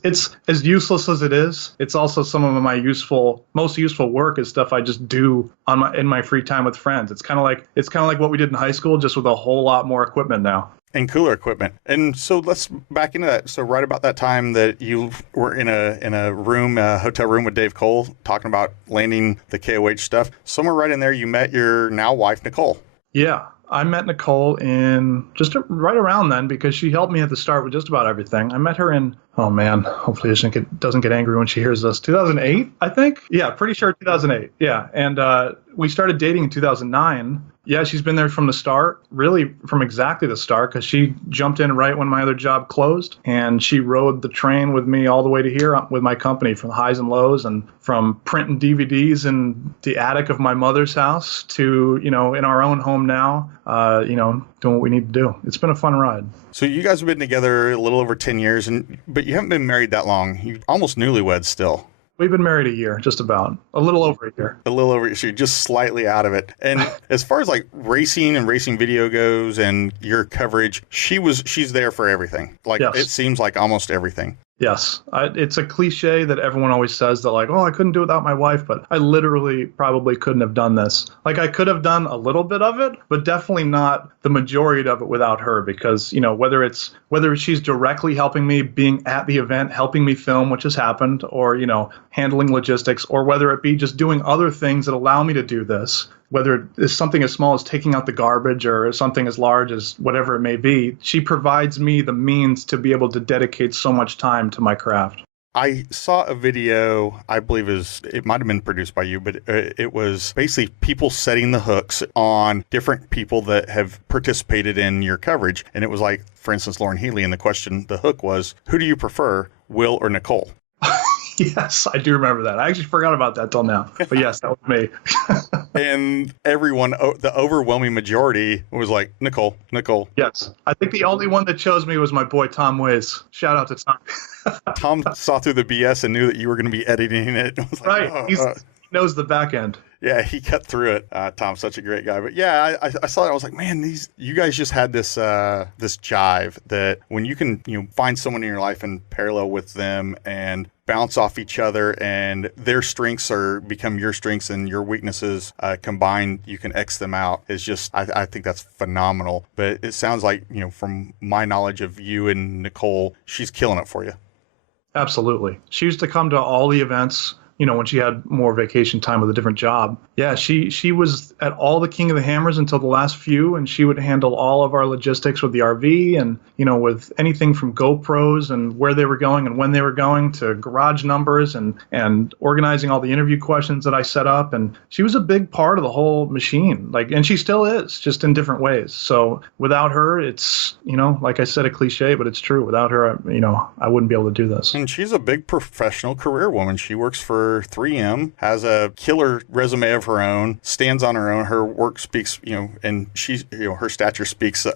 as useless as it is, it's also some of my most useful work is stuff I just do in my free time with friends. It's kind of like what we did in high school, just with a whole lot more equipment now. And cooler equipment. And so let's back into that. So right about that time that you were in a room, a hotel room with Dave Cole, talking about landing the KOH stuff, somewhere right in there you met your now wife, Nicole. Yeah. I met Nicole in just right around then, because she helped me at the start with just about everything. I met her in, oh man, hopefully she doesn't get angry when she hears this, 2008, I think. Yeah, pretty sure 2008. Yeah. And we started dating in 2009. Yeah, she's been there from the start, really from exactly the start, because she jumped in right when my other job closed, and she rode the train with me all the way to here with my company, from the highs and lows, and from printing DVDs in the attic of my mother's house to, in our own home now, doing what we need to do. It's been a fun ride. So you guys have been together a little over 10 years, but you haven't been married that long. You're almost newlyweds still. We've been married a year, just about. A little over a year. A little over, so you're just slightly out of it. And as far as like racing and racing video goes and your coverage, she's there for everything. Like yes. It seems like almost everything. Yes. It's a cliche that everyone always says that like, oh, I couldn't do it without my wife, but I literally probably couldn't have done this. Like I could have done a little bit of it, but definitely not the majority of it without her, because, whether she's directly helping me, being at the event, helping me film, which has happened, or, handling logistics, or whether it be just doing other things that allow me to do this, whether it's something as small as taking out the garbage or something as large as whatever it may be. She provides me the means to be able to dedicate so much time to my craft. I saw a video, I believe it might have been produced by you, but it was basically people setting the hooks on different people that have participated in your coverage. And it was like, for instance, Lauren Healy, and the hook was, who do you prefer, Will or Nicole? Yes, I do remember that. I actually forgot about that till now. But yes, that was me. And everyone, the overwhelming majority was like, Nicole. Yes. I think the only one that chose me was my boy, Tom Ways. Shout out to Tom. Tom saw through the BS and knew that you were going to be editing it. Was like, right. He knows the back end. Yeah, he cut through it. Tom's such a great guy. But yeah, I saw it. I was like, man, you guys just had this this jive that when you can find someone in your life and parallel with them and bounce off each other, and their strengths become your strengths and your weaknesses combined, you can X them out. It's just, I think that's phenomenal. But it sounds like, from my knowledge of you and Nicole, she's killing it for you. Absolutely. She used to come to all the events, when she had more vacation time with a different job. Yeah, she was at all the King of the Hammers until the last few, and she would handle all of our logistics with the RV and, with anything from GoPros and where they were going and when they were going to garage numbers and organizing all the interview questions that I set up. And she was a big part of the whole machine, and she still is, just in different ways. So without her, it's, like I said, a cliche, but it's true. Without her, I wouldn't be able to do this. And she's a big professional career woman. She works for 3M, has a killer resume of her own, stands on her own. Her work speaks, and she's, her stature speaks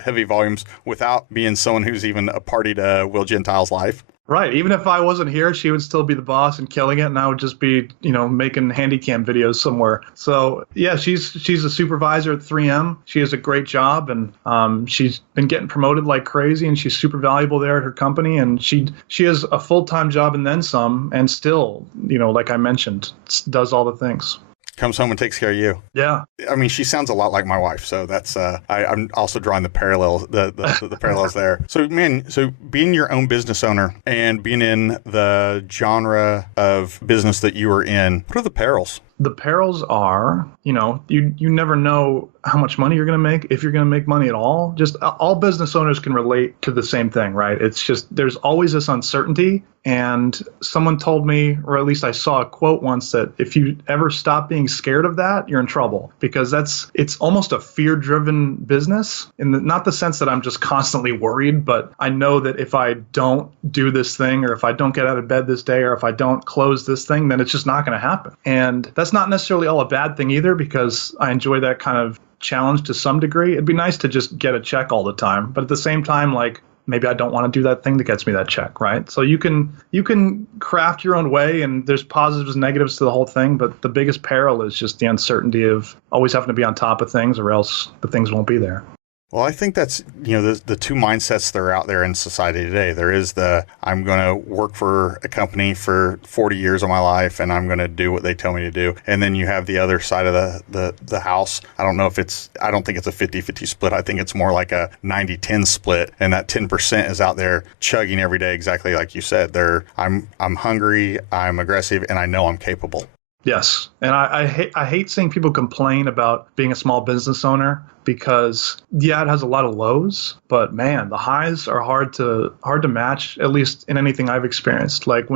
heavy volumes without being someone who's even a party to Will Gentile's life. Right. Even if I wasn't here, she would still be the boss and killing it, and I would just be, making handycam videos somewhere. So yeah, she's a supervisor at 3M. She has a great job, and she's been getting promoted like crazy, and she's super valuable there at her company. And she has a full-time job and then some, and still, like I mentioned, does all the things. Comes home and takes care of you. Yeah. I mean, she sounds a lot like my wife, so that's I'm also drawing the parallels, the parallels there. So, man, being your own business owner and being in the genre of business that you are in, what are the perils? The perils are, you never know how much money you're going to make, if you're going to make money at all. Just all business owners can relate to the same thing, right? It's just there's always this uncertainty. And someone told me, or at least I saw a quote once, that if you ever stop being scared of that, you're in trouble, because it's almost a fear-driven business, not the sense that I'm just constantly worried, but I know that if I don't do this thing, or if I don't get out of bed this day, or if I don't close this thing, then it's just not going to happen. And that's not necessarily all a bad thing either, because I enjoy that kind of challenge to some degree. It'd be nice to just get a check all the time, but at the same time, maybe I don't want to do that thing that gets me that check, right? So you can craft your own way, and there's positives and negatives to the whole thing, but the biggest peril is just the uncertainty of always having to be on top of things, or else the things won't be there. Well, I think that's, the two mindsets that are out there in society today. There is I'm going to work for a company for 40 years of my life, and I'm going to do what they tell me to do. And then you have the other side of the house. I don't think it's a 50-50 split. I think it's more like a 90-10 split. And that 10% is out there chugging every day, exactly like you said. I'm hungry, I'm aggressive, and I know I'm capable. Yes. And I hate seeing people complain about being a small business owner, because yeah, it has a lot of lows, but man, the highs are hard to match, at least in anything I've experienced. Like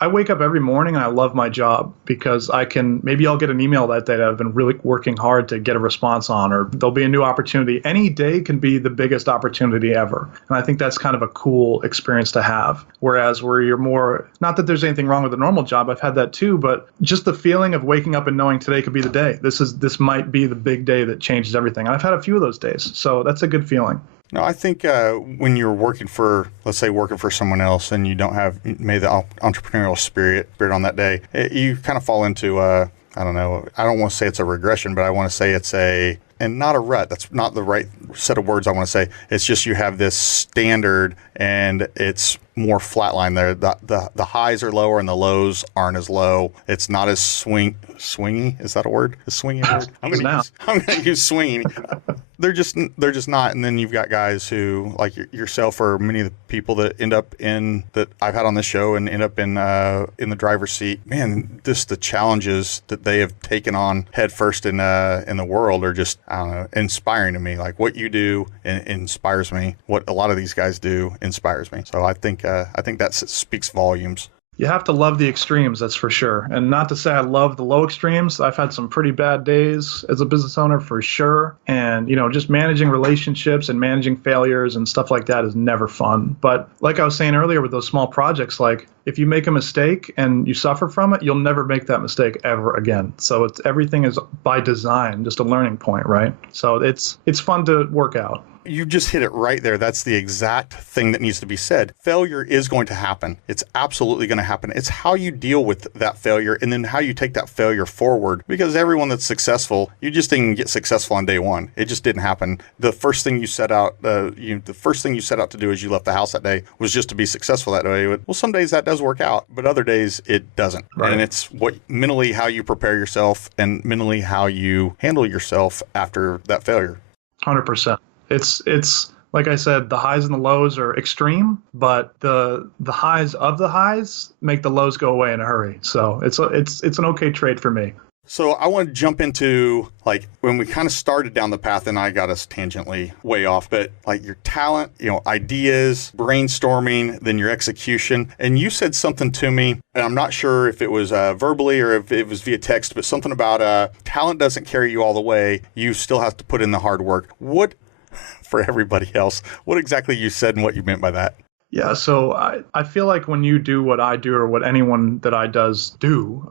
I wake up every morning and I love my job, because maybe I'll get an email that day that I've been really working hard to get a response on, or there'll be a new opportunity. Any day can be the biggest opportunity ever. And I think that's kind of a cool experience to have. Whereas where you're more, not that there's anything wrong with a normal job, I've had that too, but just the feeling of waking up and knowing today could be the day. This might be the big day that changes everything. And I've had a few of those days. So that's a good feeling. No, I think when you're working for someone else, and you don't have maybe the entrepreneurial spirit on that day, you kind of fall into, I don't know, I don't want to say it's a regression, but I want to say it's and not a rut. That's not the right set of words I want to say. It's just you have this standard, and it's more flatline there. The highs are lower and the lows aren't as low. It's not as swingy. Is that a word? Is swingy a word? I'm gonna use swingy. They're just not. And then you've got guys who, like yourself or many of the people that end up in that I've had on this show and end up in the driver's seat. Man, just the challenges that they have taken on head first in the world are just, I don't know, inspiring to me. Like what you do inspires me. What a lot of these guys do inspires me. So I think that speaks volumes. You have to love the extremes, that's for sure. And not to say I love the low extremes. I've had some pretty bad days as a business owner for sure. And, just managing relationships and managing failures and stuff like that is never fun. But like I was saying earlier with those small projects, like if you make a mistake and you suffer from it, you'll never make that mistake ever again. So everything is by design, just a learning point, right? So it's fun to work out. You just hit it right there. That's the exact thing that needs to be said. Failure is going to happen. It's absolutely going to happen. It's how you deal with that failure and then how you take that failure forward. Because everyone that's successful, you just didn't get successful on day one. It just didn't happen. The first thing you set out to do as you left the house that day was just to be successful that day. Well, some days that does work out, but other days it doesn't. Right. And it's mentally how you prepare yourself and mentally how you handle yourself after that failure. 100%. It's like I said, the highs and the lows are extreme, but the highs of the highs make the lows go away in a hurry. So it's an okay trade for me. So I want to jump into like when we kind of started down the path, and I got us tangentially way off, but like your talent, ideas, brainstorming, then your execution. And you said something to me, and I'm not sure if it was verbally or if it was via text, but something about talent doesn't carry you all the way. You still have to put in the hard work. What, for everybody else, what exactly you said and what you meant by that? Yeah, so I feel like when you do what I do or what anyone that I does do,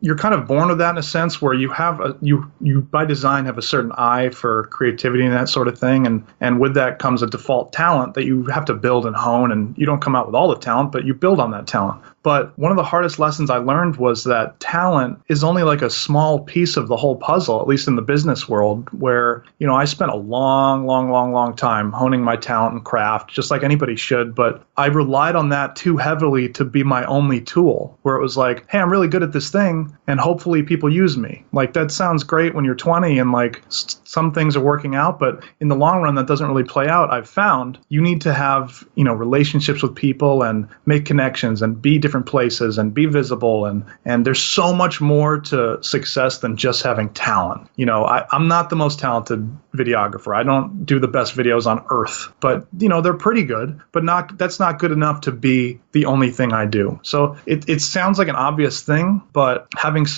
you're kind of born with that in a sense where you have you by design have a certain eye for creativity and that sort of thing, and with that comes a default talent that you have to build and hone, and you don't come out with all the talent, but you build on that talent. But one of the hardest lessons I learned was that talent is only like a small piece of the whole puzzle, at least in the business world, where, I spent a long time honing my talent and craft, just like anybody should. But I relied on that too heavily to be my only tool, where it was like, hey, I'm really good at this thing, and hopefully people use me. Like, that sounds great when you're 20 and like some things are working out, but in the long run, that doesn't really play out. I've found you need to have, relationships with people and make connections and be different places and be visible, and there's so much more to success than just having talent. I'm not the most talented videographer. I don't do the best videos on earth, but they're pretty good, but that's not good enough to be the only thing I do. So it sounds like an obvious thing, but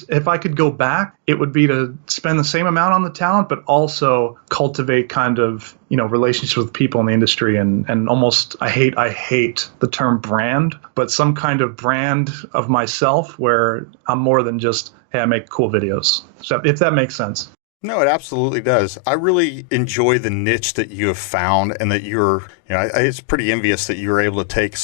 if I could go back, it would be to spend the same amount on the talent, but also cultivate kind of relationships with people in the industry and almost I hate the term brand, but some kind of brand of myself where I'm more than just, hey, I make cool videos. So if that makes sense. No, it absolutely does. I really enjoy the niche that you have found, and that it's pretty envious that you were able to take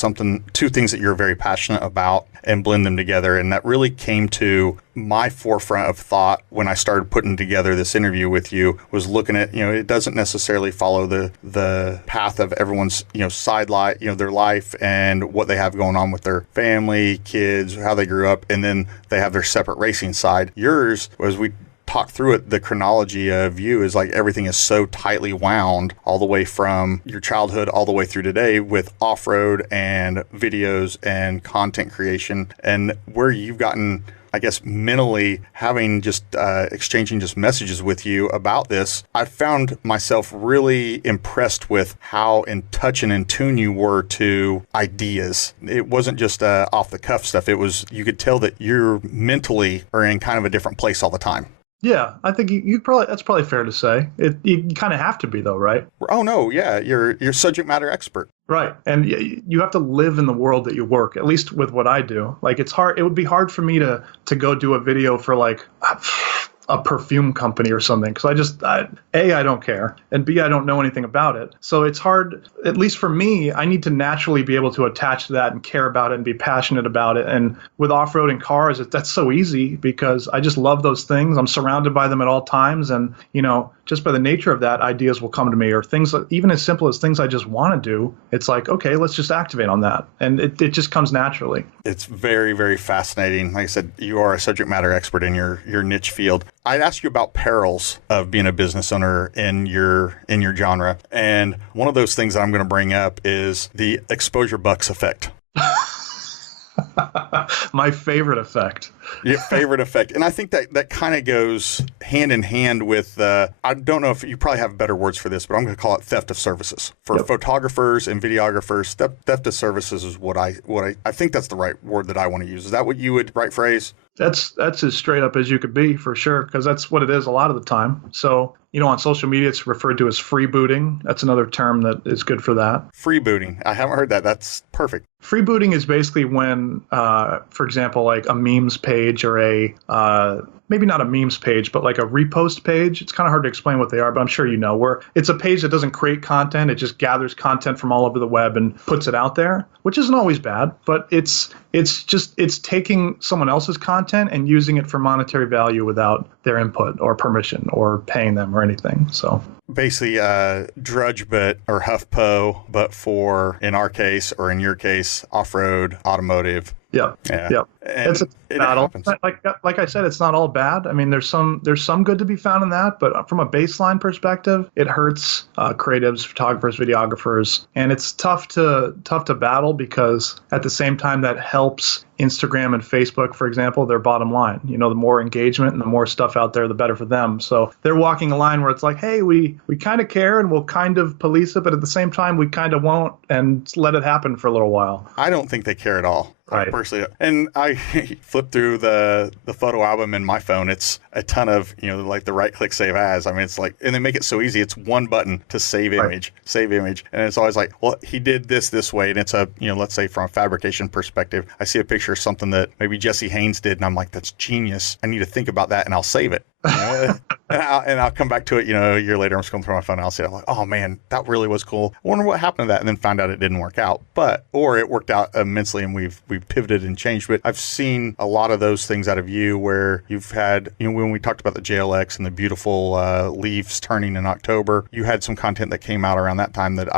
two things that you're very passionate about and blend them together. And that really came to my forefront of thought when I started putting together this interview with you, was looking at, it doesn't necessarily follow the path of everyone's, side life, their life and what they have going on with their family, kids, how they grew up, and then they have their separate racing side. Yours, as we talk through it, the chronology of you is like everything is so tightly wound all the way from your childhood all the way through today with off-road and videos and content creation, and where you've gotten, I guess, mentally having just exchanging just messages with you about this. I found myself really impressed with how in touch and in tune you were to ideas. It wasn't just off the cuff stuff. It was, you could tell that you're mentally are in kind of a different place all the time. Yeah, I think that's probably fair to say. You kind of have to be though, right? Oh no, yeah, you're subject matter expert. Right. And you have to live in the world that you work, at least with what I do. Like, it's hard. It would be hard for me to go do a video for like a perfume company or something, because A, I don't care, and B, I don't know anything about it. So it's hard, at least for me, I need to naturally be able to attach to that and care about it and be passionate about it. And with off-roading cars, that's so easy because I just love those things. I'm surrounded by them at all times. And, just by the nature of that, ideas will come to me, or things, even as simple as things I just want to do. It's like, okay, let's just activate on that. And it just comes naturally. It's very, very fascinating. Like I said, you are a subject matter expert in your niche field. I'd ask you about perils of being a business owner in your genre. And one of those things that I'm going to bring up is the exposure bucks effect. My favorite effect. Your favorite effect. And I think that kind of goes hand in hand with, I don't know if you probably have better words for this, but I'm going to call it theft of services. For photographers and videographers, theft of services is what I think that's the right word that I want to use. Is that what you would, right phrase? That's as straight up as you could be, for sure, because that's what it is a lot of the time. So, on social media, it's referred to as freebooting. That's another term that is good for that. Freebooting. I haven't heard that. That's perfect. Freebooting is basically when, for example, like a memes page or maybe not a memes page, but like a repost page. It's kind of hard to explain what they are, but I'm sure where it's a page that doesn't create content. It just gathers content from all over the web and puts it out there, which isn't always bad, but it's taking someone else's content and using it for monetary value without their input or permission or paying them or anything. So basically drudge or HuffPo, but for, in our case or in your case, off-road, automotive. Yeah. It's a battle. Like I said, it's not all bad. I mean, there's some good to be found in that, but from a baseline perspective, it hurts creatives, photographers, videographers, and it's tough to battle because at the same time that helps Instagram and Facebook, for example, their bottom line. The more engagement and the more stuff out there, the better for them. So they're walking a line where it's like, hey, we kind of care and we'll kind of police it, but at the same time, we kind of won't and let it happen for a little while. I don't think they care at all. Right. Personally, and I flip through the photo album in my phone. It's a ton of, like the right click save as. I mean, it's like, and they make it so easy. It's one button to save image. And it's always like, well, he did this way. And it's a, let's say from a fabrication perspective, I see a picture of something that maybe Jesse Haynes did. And I'm like, that's genius. I need to think about that and I'll save it. And I'll come back to it, a year later. I'm scrolling through my phone and I'll see it. I'm like, oh man, that really was cool. I wonder what happened to that. And then find out it didn't work out, or it worked out immensely and we've pivoted and changed. But I've seen a lot of those things out of you where you've had, when we talked about the JLX and the beautiful leaves turning in October, you had some content that came out around that time that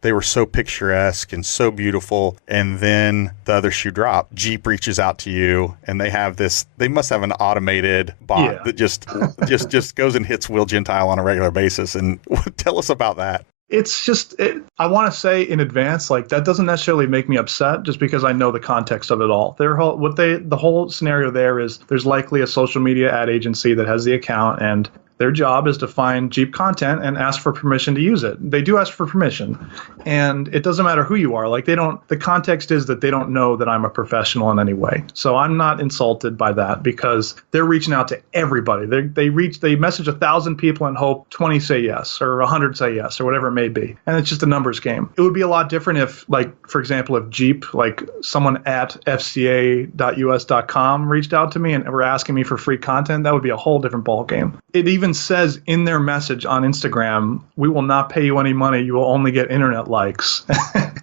they were so picturesque and so beautiful. And then the other shoe dropped. Jeep reaches out to you and they must have an automated bot that just goes and hits Will Gentile on a regular basis. And tell us about that. It's just, I want to say in advance, like that doesn't necessarily make me upset just because I know the context of it all. The whole scenario there is there's likely a social media ad agency that has the account and their job is to find Jeep content and ask for permission to use it. They do ask for permission, and it doesn't matter who you are. Like the context is that they don't know that I'm a professional in any way. So I'm not insulted by that because they're reaching out to everybody. They message 1,000 people and hope 20 say yes or 100 say yes or whatever it may be. And it's just a numbers game. It would be a lot different if, like, for example, if Jeep, like someone at fca.us.com reached out to me and were asking me for free content. That would be a whole different ballgame. It even says in their message on Instagram, we will not pay you any money. You will only get internet likes.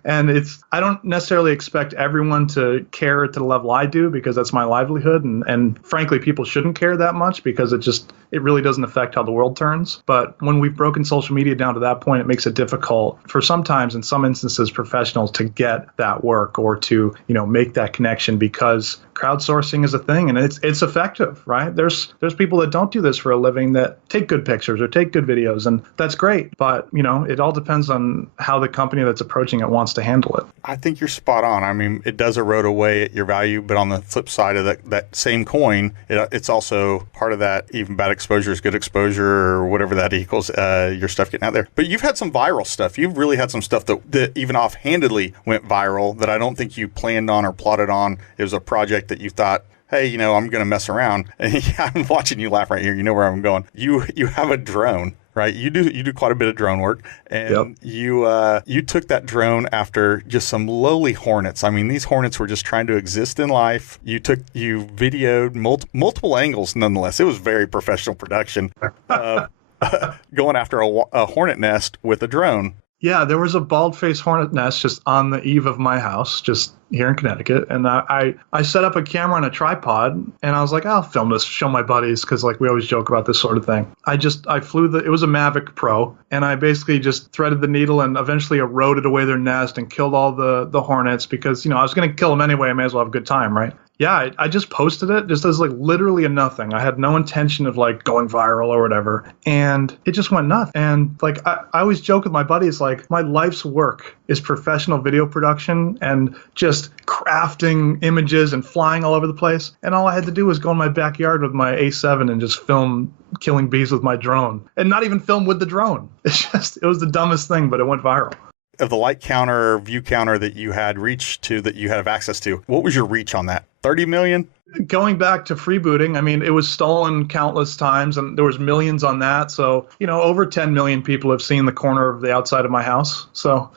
And I don't necessarily expect everyone to care to the level I do because that's my livelihood. And frankly, people shouldn't care that much because it really doesn't affect how the world turns. But when we've broken social media down to that point, it makes it difficult for sometimes, in some instances, professionals to get that work or to, make that connection because crowdsourcing is a thing and it's effective, right? There's people that don't do this for a living that take good pictures or take good videos, and that's great. But, it all depends on how the company that's approaching it wants to handle it. I think you're spot on. I mean, it does erode away at your value, but on the flip side of that same coin, it's also part of that even bad exposure is good exposure or whatever that equals, your stuff getting out there. But you've had some viral stuff. You've really had some stuff that even offhandedly went viral that I don't think you planned on or plotted on. It was a project that you thought, hey, I'm going to mess around. And I'm watching you laugh right here. You know where I'm going. You have a drone, right? You do quite a bit of drone work, and you took that drone after just some lowly hornets. I mean, these hornets were just trying to exist in life. You videoed multiple angles, nonetheless. It was very professional production. going after a hornet nest with a drone. Yeah, there was a bald-faced hornet nest just on the eve of my house, just here in Connecticut. And I set up a camera on a tripod, and I was like, I'll film this, show my buddies, because like we always joke about this sort of thing. I flew it was a Mavic Pro, and I basically just threaded the needle and eventually eroded away their nest and killed all the hornets because, I was going to kill them anyway. I may as well have a good time, right? Yeah, I just posted it just as like literally a nothing. I had no intention of like going viral or whatever. And it just went nuts. And like I always joke with my buddies, like my life's work is professional video production and just crafting images and flying all over the place. And all I had to do was go in my backyard with my A7 and just film killing bees with my drone and not even film with the drone. It was the dumbest thing, but it went viral. Of the light counter, view counter that you had reach to, that you had access to, what was your reach on that? 30 million? Going back to freebooting, I mean, it was stolen countless times and there was millions on that. So, over 10 million people have seen the corner of the outside of my house. So,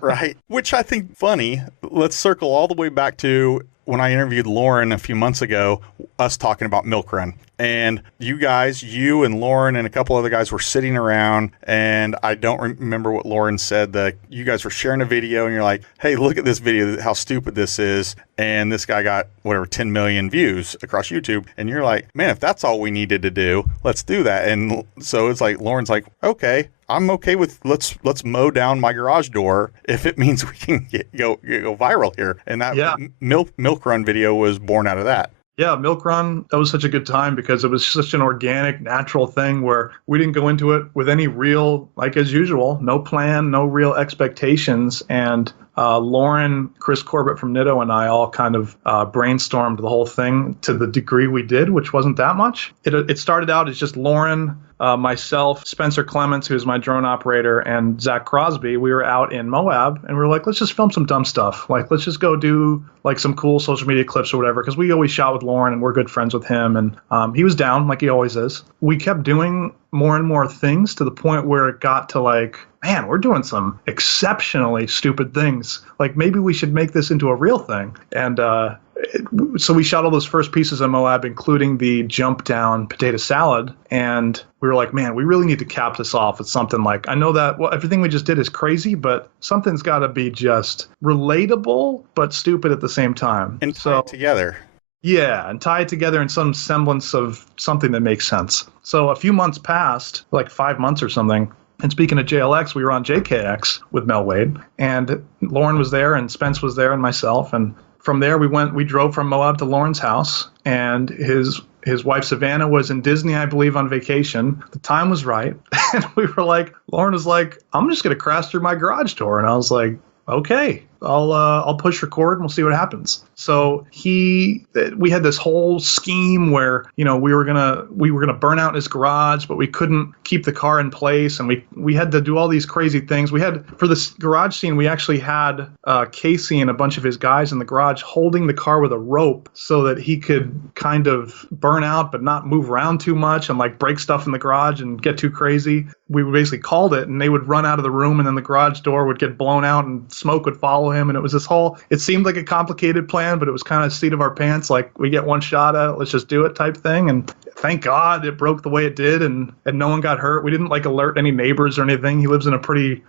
right. Which I think funny. Let's circle all the way back to when I interviewed Lauren a few months ago, us talking about Milk Run. And you and Lauren and a couple other guys were sitting around, and I don't remember what Lauren said, that you guys were sharing a video and you're like, hey, look at this video, how stupid this is. And this guy got 10 million views across YouTube. And you're like, man, if that's all we needed to do, let's do that. And so it's like, Lauren's like, okay, I'm okay with let's mow down my garage door if it means we can go viral here. And that Milk Run video was born out of that. Yeah, Milk Run, that was such a good time because it was such an organic, natural thing where we didn't go into it with any real, like as usual, no plan, no real expectations. And Lauren, Chris Corbett from Nitto, and I all kind of brainstormed the whole thing to the degree we did, which wasn't that much. It started out as just Lauren, myself, Spencer Clements, who's my drone operator, and Zach Crosby. We were out in Moab, and we were like, let's just film some dumb stuff. Like, let's just go do like some cool social media clips or whatever, because we always shot with Lauren, and we're good friends with him. And he was down, like he always is. We kept doing more and more things to the point where it got to like, man, we're doing some exceptionally stupid things. Like, maybe we should make this into a real thing. And so we shot all those first pieces of Moab, including the jump down potato salad. And we were like, man, we really need to cap this off with something like, I know that everything we just did is crazy, but something's got to be just relatable, but stupid at the same time. And tie it together. Yeah, and tie it together in some semblance of something that makes sense. So a few months passed, like 5 months or something. And speaking of JLX, we were on JKX with Mel Wade, and Lauren was there, and Spence was there, and myself. And from there, we drove from Moab to Lauren's house, and his wife Savannah was in Disney, I believe, on vacation. The time was right, and we were like, Lauren was like, I'm just gonna crash through my garage door, and I was like, okay, I'll push record and we'll see what happens. So we had this whole scheme where, we were gonna burn out his garage, but we couldn't keep the car in place, and we had to do all these crazy things. We had, for this garage scene, we actually had Casey and a bunch of his guys in the garage holding the car with a rope so that he could kind of burn out but not move around too much and like break stuff in the garage and get too crazy. We basically called it, and they would run out of the room, and then the garage door would get blown out and smoke would follow him. And it was this whole, it seemed like a complicated plan, but it was kind of seat of our pants, like we get one shot at it, let's just do it type thing. And thank God it broke the way it did, and no one got hurt. We didn't like alert any neighbors or anything. He lives in a pretty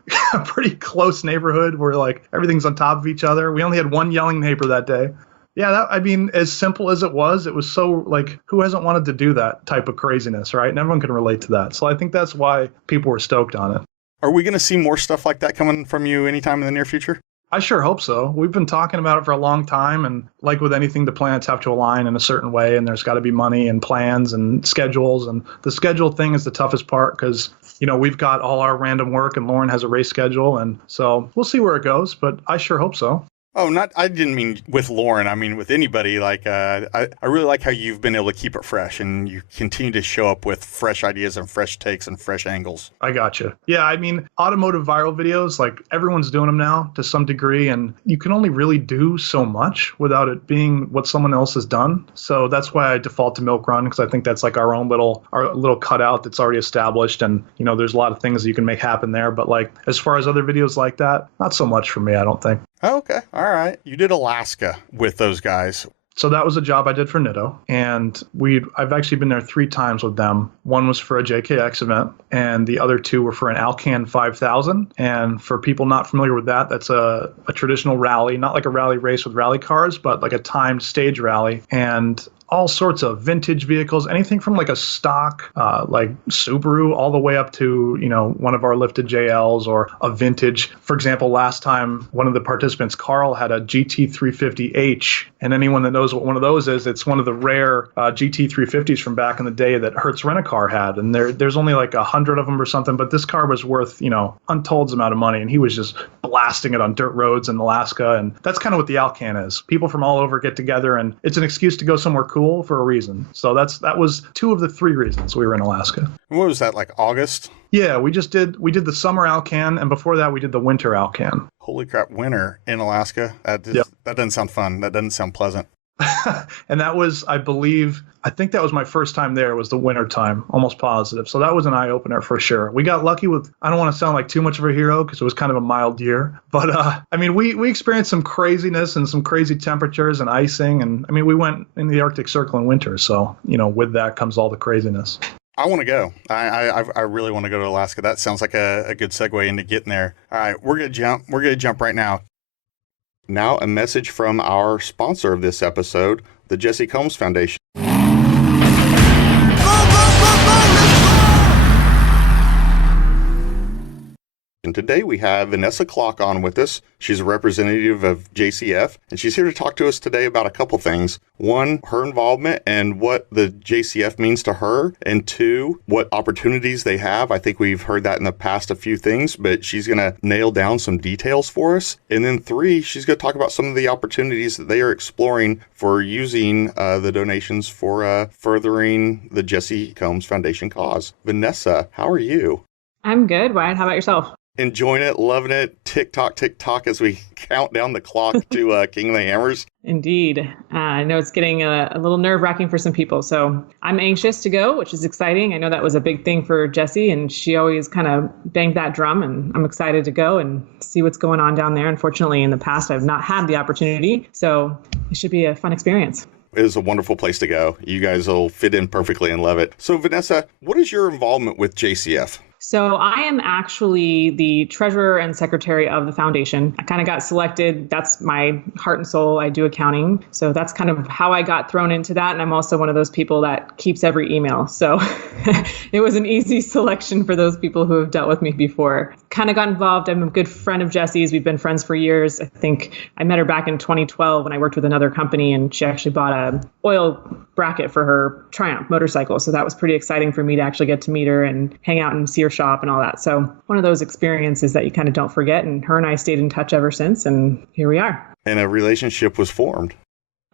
close neighborhood where like everything's on top of each other. We only had one yelling neighbor that day. Yeah, as simple as it was so like, who hasn't wanted to do that type of craziness, right? And everyone can relate to that. So I think that's why people were stoked on it. Are we going to see more stuff like that coming from you anytime in the near future? I sure hope so. We've been talking about it for a long time, and like with anything, the planets have to align in a certain way, and there's got to be money and plans and schedules. And the schedule thing is the toughest part because, we've got all our random work, and Lauren has a race schedule, and so we'll see where it goes, but I sure hope so. Oh, I didn't mean with Lauren. I mean with anybody. Like, I really like how you've been able to keep it fresh, and you continue to show up with fresh ideas and fresh takes and fresh angles. I gotcha. Yeah, I mean, automotive viral videos, like everyone's doing them now to some degree, and you can only really do so much without it being what someone else has done. So that's why I default to Milk Run, because I think that's like our little cutout that's already established, and there's a lot of things that you can make happen there. But like as far as other videos like that, not so much for me, I don't think. Oh, okay. All right. You did Alaska with those guys. So that was a job I did for Nitto, and I've actually been there 3 times with them. One was for a JKX event, and the other 2 were for an Alcan 5000. And for people not familiar with that, that's a traditional rally, not like a rally race with rally cars, but like a timed stage rally. And all sorts of vintage vehicles, anything from like a stock, like Subaru, all the way up to, one of our lifted JLs or a vintage. For example, last time, one of the participants, Carl, had a GT350H. And anyone that knows what one of those is, it's one of the rare GT350s from back in the day that Hertz Rent-A-Car had. And there's only like 100 of them or something, but this car was worth, untold amount of money. And he was just blasting it on dirt roads in Alaska. And that's kind of what the Alcan is. People from all over get together, and it's an excuse to go somewhere cool for a reason. So that was 2 of the 3 reasons we were in Alaska. What was that, like August? Yeah, we did the summer Alcan, and before that we did the winter Alcan. Holy crap, winter in Alaska? That doesn't sound fun. That doesn't sound pleasant. And that was, I think that was my first time there, was the winter time, almost positive. So that was an eye-opener for sure. We got lucky with, I don't want to sound like too much of a hero because it was kind of a mild year. But, we experienced some craziness and some crazy temperatures and icing. And, we went in the Arctic Circle in winter. So, with that comes all the craziness. I want to go. I really want to go to Alaska. That sounds like a good segue into getting there. All right, we're going to jump right now. Now, a message from our sponsor of this episode, the Jesse Combs Foundation. And today we have Vanessa Clock on with us. She's a representative of JCF, and she's here to talk to us today about a couple things. 1, her involvement and what the JCF means to her, and 2, what opportunities they have. I think we've heard that in the past, a few things, but she's going to nail down some details for us. And then 3, she's going to talk about some of the opportunities that they are exploring for using the donations for furthering the Jesse Combs Foundation cause. Vanessa, how are you? I'm good. Wyatt, how about yourself? Enjoying it, loving it, tick-tock as we count down the clock to King of the Hammers. Indeed. I know it's getting a little nerve-wracking for some people, so I'm anxious to go, which is exciting. I know that was a big thing for Jessie, and she always kind of banged that drum, and I'm excited to go and see what's going on down there. Unfortunately, in the past, I've not had the opportunity, so it should be a fun experience. It is a wonderful place to go. You guys will fit in perfectly and love it. So, Vanessa, what is your involvement with JCF? So I am actually the treasurer and secretary of the foundation. I kind of got selected. That's my heart and soul. I do accounting. So that's kind of how I got thrown into that. And I'm also one of those people that keeps every email. So it was an easy selection for those people who have dealt with me before. Kind of got involved. I'm a good friend of Jesse's. We've been friends for years. I think I met her back in 2012 when I worked with another company, and she actually bought a oil bracket for her Triumph motorcycle. So that was pretty exciting for me to actually get to meet her and hang out and see her shop and all that. So one of those experiences that you kind of don't forget. And her and I stayed in touch ever since. And here we are. And a relationship was formed.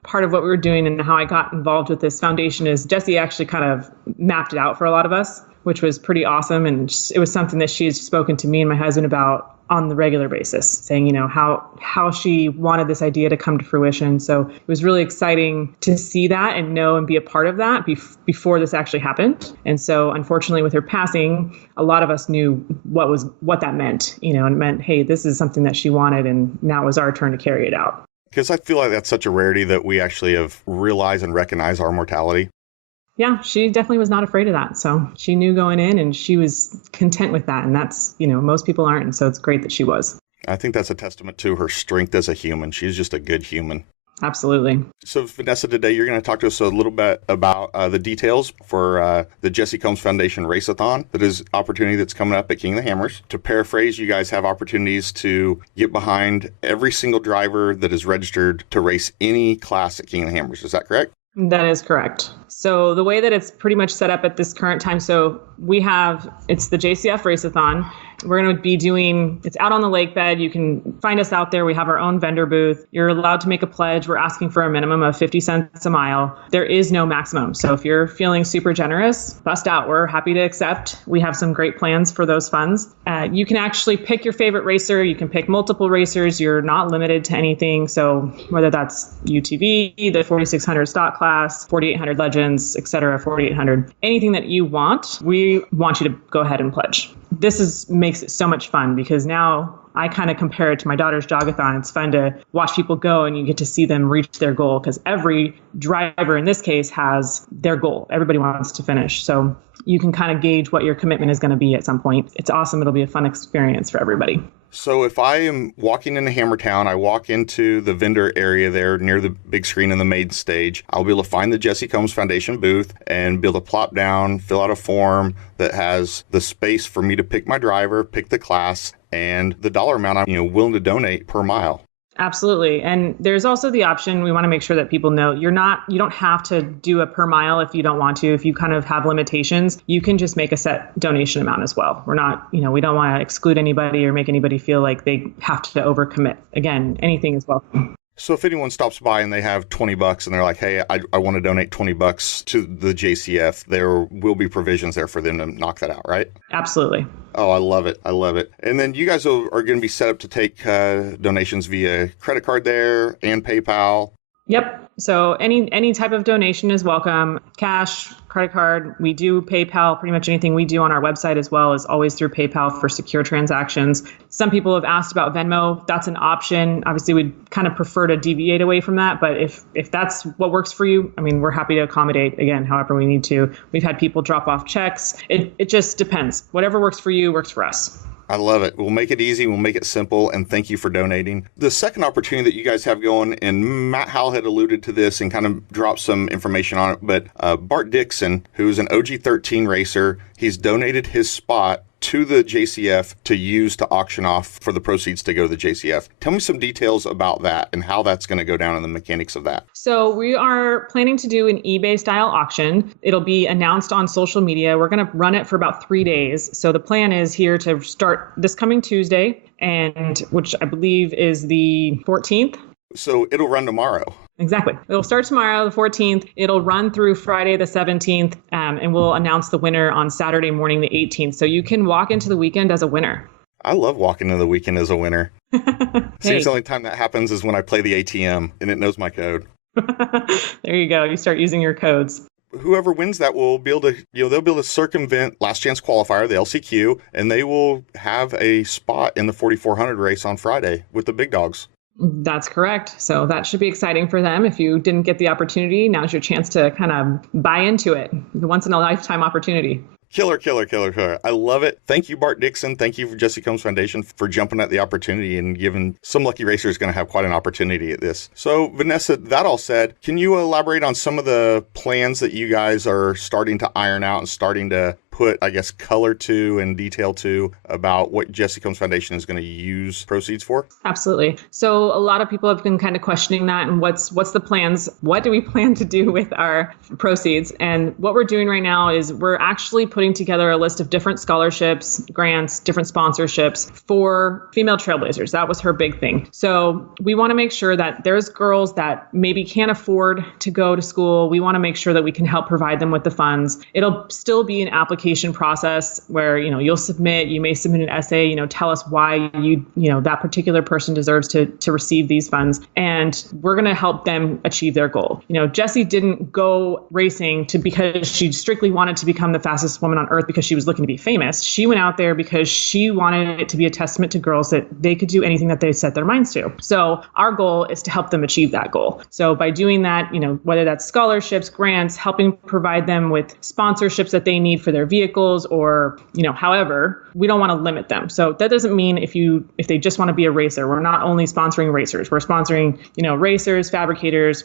Part of what we were doing and how I got involved with this foundation is Jessie actually kind of mapped it out for a lot of us, which was pretty awesome. And it was something that she had spoken to me and my husband about on the regular basis, saying, how she wanted this idea to come to fruition. So it was really exciting to see that and know and be a part of that before this actually happened. And so unfortunately with her passing, a lot of us knew what that meant, and meant, hey, this is something that she wanted, and now it was our turn to carry it out. Because I feel like that's such a rarity that we actually have realized and recognized our mortality. Yeah, she definitely was not afraid of that. So she knew going in and she was content with that. And that's, most people aren't. And so it's great that she was. I think that's a testament to her strength as a human. She's just a good human. Absolutely. So Vanessa, today you're going to talk to us a little bit about the details for the Jesse Combs Foundation Race-a-thon. That is opportunity that's coming up at King of the Hammers. To paraphrase, you guys have opportunities to get behind every single driver that is registered to race any class at King of the Hammers. Is that correct? That is correct. So the way that it's pretty much set up at this current time, so it's the JCF Race-a-thon. We're going to be it's out on the lake bed. You can find us out there. We have our own vendor booth. You're allowed to make a pledge. We're asking for a minimum of 50 cents a mile. There is no maximum. So if you're feeling super generous, bust out. We're happy to accept. We have some great plans for those funds. You can actually pick your favorite racer. You can pick multiple racers. You're not limited to anything. So whether that's UTV, the 4600 stock class, 4800 Legends, etc., 4800, anything that you want, we want you to go ahead and pledge. This makes it so much fun because now I kind of compare it to my daughter's jogathon. It's fun to watch people go and you get to see them reach their goal because every driver in this case has their goal. Everybody wants to finish. So you can kind of gauge what your commitment is going to be at some point. It's awesome. It'll be a fun experience for everybody. So if I am walking into Hammertown, I walk into the vendor area there near the big screen in the main stage, I'll be able to find the Jesse Combs Foundation booth and be able to plop down, fill out a form that has the space for me to pick my driver, pick the class, and the dollar amount I'm willing to donate per mile. Absolutely. And there's also the option, we want to make sure that people know you don't have to do a per mile if you don't want to. If you kind of have limitations, you can just make a set donation amount as well. We're not, we don't want to exclude anybody or make anybody feel like they have to overcommit. Again, anything is welcome. So if anyone stops by and they have $20 and they're like, hey, I want to donate $20 to the JCF, there will be provisions there for them to knock that out, right? Absolutely. Oh, I love it. I love it. And then you guys are going to be set up to take donations via credit card there and PayPal. Yep. So any type of donation is welcome. Cash, credit card. We do PayPal. Pretty much anything we do on our website as well is always through PayPal for secure transactions. Some people have asked about Venmo. That's an option. Obviously, we'd kind of prefer to deviate away from that. But if that's what works for you, we're happy to accommodate, again, however we need to. We've had people drop off checks. It just depends. Whatever works for you works for us. I love it. We'll make it easy. We'll make it simple. And thank you for donating. The second opportunity that you guys have going, and Matt Howell had alluded to this and kind of dropped some information on it, but Bart Dixon, who's an OG13 racer, he's donated his spot to the JCF to use to auction off for the proceeds to go to the JCF. Tell me some details about that and how that's going to go down and the mechanics of that. So we are planning to do an eBay style auction. It'll be announced on social media. We're going to run it for about 3 days. So the plan is here to start this coming Tuesday, and which I believe is the 14th. So it'll run tomorrow. Exactly. It'll start tomorrow, the 14th. It'll run through Friday, the 17th, and we'll announce the winner on Saturday morning, the 18th. So you can walk into the weekend as a winner. I love walking into the weekend as a winner. Seems the only time that happens is when I play the ATM and it knows my code. There you go. You start using your codes. Whoever wins that will be able to, they'll be able to circumvent last chance qualifier, the LCQ, and they will have a spot in the 4,400 race on Friday with the big dogs. That's correct. So that should be exciting for them. If you didn't get the opportunity, now's your chance to kind of buy into it. The once in a lifetime opportunity. Killer. I love it. Thank you, Bart Dixon. Thank you for Jesse Combs Foundation for jumping at the opportunity and giving some lucky racer is going to have quite an opportunity at this. So Vanessa, that all said, can you elaborate on some of the plans that you guys are starting to iron out and starting to put, I guess, color to and detail to about what Jesse Combs Foundation is going to use proceeds for? Absolutely. So a lot of people have been kind of questioning that and what's the plans? What do we plan to do with our proceeds? And what we're doing right now is we're actually putting together a list of different scholarships, grants, different sponsorships for female trailblazers. That was her big thing. So we want to make sure that there's girls that maybe can't afford to go to school. We want to make sure that we can help provide them with the funds. It'll still be an application process where, you may submit an essay, tell us why that particular person deserves to receive these funds. And we're going to help them achieve their goal. Jessie didn't go racing because she strictly wanted to become the fastest woman on earth because she was looking to be famous. She went out there because she wanted it to be a testament to girls that they could do anything that they set their minds to. So our goal is to help them achieve that goal. So by doing that, whether that's scholarships, grants, helping provide them with sponsorships that they need for their vehicles or, however, we don't want to limit them. So that doesn't mean if they just want to be a racer, we're not only sponsoring racers, we're sponsoring, racers, fabricators,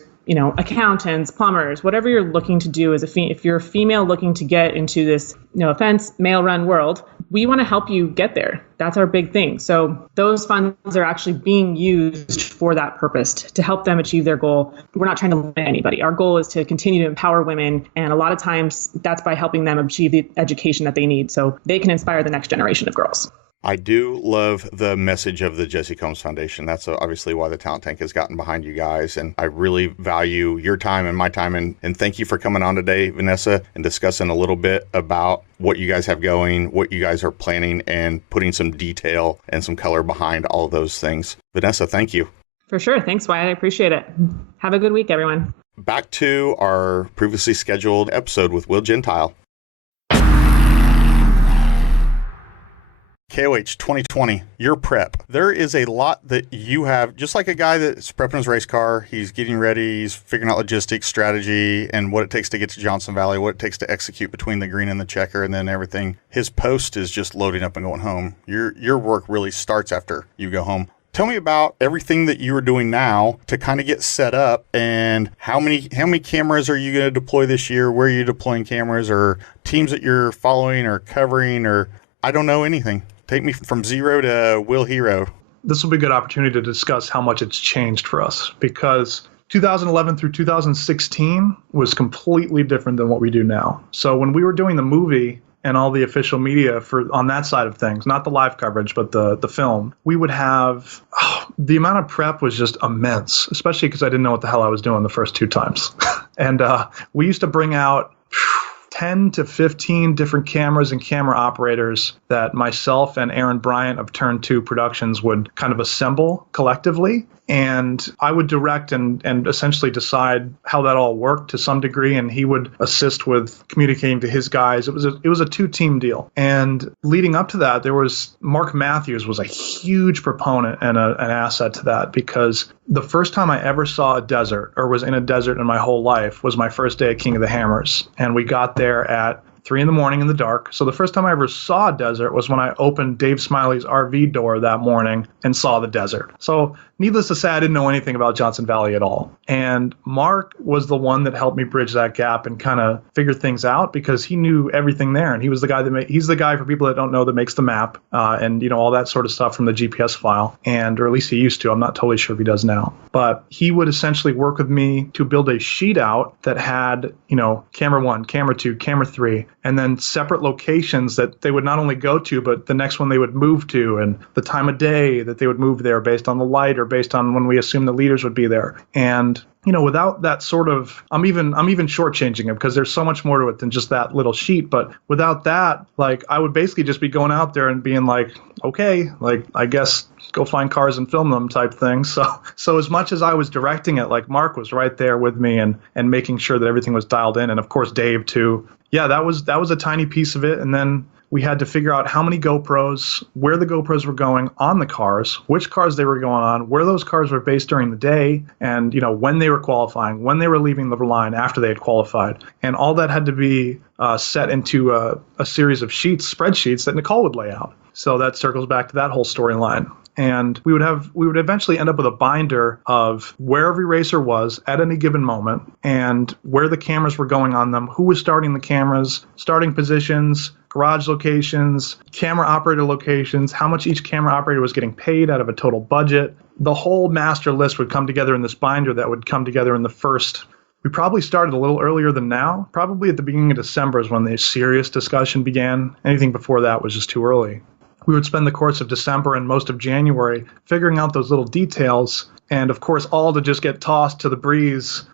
accountants, plumbers, whatever you're looking to do if you're a female looking to get into this, no offense, male run world, we want to help you get there. That's our big thing. So those funds are actually being used for that purpose to help them achieve their goal. We're not trying to limit anybody. Our goal is to continue to empower women. And a lot of times that's by helping them achieve the education that they need so they can inspire the next generation of girls. I do love the message of the Jesse Combs Foundation. That's obviously why the Talent Tank has gotten behind you guys. And I really value your time and my time. And thank you for coming on today, Vanessa, and discussing a little bit about what you guys have going, what you guys are planning, and putting some detail and some color behind all of those things. Vanessa, thank you. For sure. Thanks, Wyatt. I appreciate it. Have a good week, everyone. Back to our previously scheduled episode with Will Gentile. KOH 2020, your prep. There is a lot that you have, just like a guy that's prepping his race car, he's getting ready, he's figuring out logistics, strategy, and what it takes to get to Johnson Valley, what it takes to execute between the green and the checker, and then everything. His post is just loading up and going home. Your work really starts after you go home. Tell me about everything that you are doing now to kind of get set up, and how many cameras are you going to deploy this year? Where are you deploying cameras, or teams that you're following or covering, or I don't know anything. Take me from zero to Will Hero. This will be a good opportunity to discuss how much it's changed for us, because 2011 through 2016 was completely different than what we do now. So when we were doing the movie and all the official media on that side of things, not the live coverage, but the film, we would have, the amount of prep was just immense, especially because I didn't know what the hell I was doing the first 2 times. And we used to bring out 10 to 15 different cameras and camera operators that myself and Aaron Bryant of Turn 2 Productions would kind of assemble collectively. And I would direct and essentially decide how that all worked to some degree, and he would assist with communicating to his guys. It was a 2-team deal. And leading up to that, there was Mark Matthews was a huge proponent and an asset to that, because the first time I ever saw a desert, or was in a desert in my whole life, was my first day at King of the Hammers. And we got there at 3 a.m. in the dark. So the first time I ever saw a desert was when I opened Dave Smiley's RV door that morning and saw the desert. So needless to say, I didn't know anything about Johnson Valley at all. And Mark was the one that helped me bridge that gap and kind of figure things out, because he knew everything there. And he was the guy he's the guy, for people that don't know, that makes the map and, you know, all that sort of stuff from the GPS file. And, or at least he used to. I'm not totally sure if he does now. But he would essentially work with me to build a sheet out that had, you know, camera 1, camera 2, camera 3, and then separate locations that they would not only go to, but the next one they would move to, and the time of day that they would move there based on the light, or based on when we assumed the leaders would be there. And, you know, without that sort of, I'm even shortchanging it, because there's so much more to it than just that little sheet. But without that, like, I would basically just be going out there and being like, okay, like, I guess go find cars and film them type thing. So as much as I was directing it, like, Mark was right there with me and making sure that everything was dialed in. And of course, Dave too. Yeah, that was a tiny piece of it. And then we had to figure out how many GoPros, where the GoPros were going on the cars, which cars they were going on, where those cars were based during the day, and, you know, when they were qualifying, when they were leaving the line after they had qualified. And all that had to be set into a series of spreadsheets that Nicole would lay out. So that circles back to that whole storyline. And we would eventually end up with a binder of where every racer was at any given moment, and where the cameras were going on them, who was starting the cameras, starting positions, garage locations, camera operator locations, how much each camera operator was getting paid out of a total budget. The whole master list would come together in this binder that would come together in the first. We probably started a little earlier than now. Probably at the beginning of December is when the serious discussion began. Anything before that was just too early. We would spend the course of December and most of January figuring out those little details, and of course, all to just get tossed to the breeze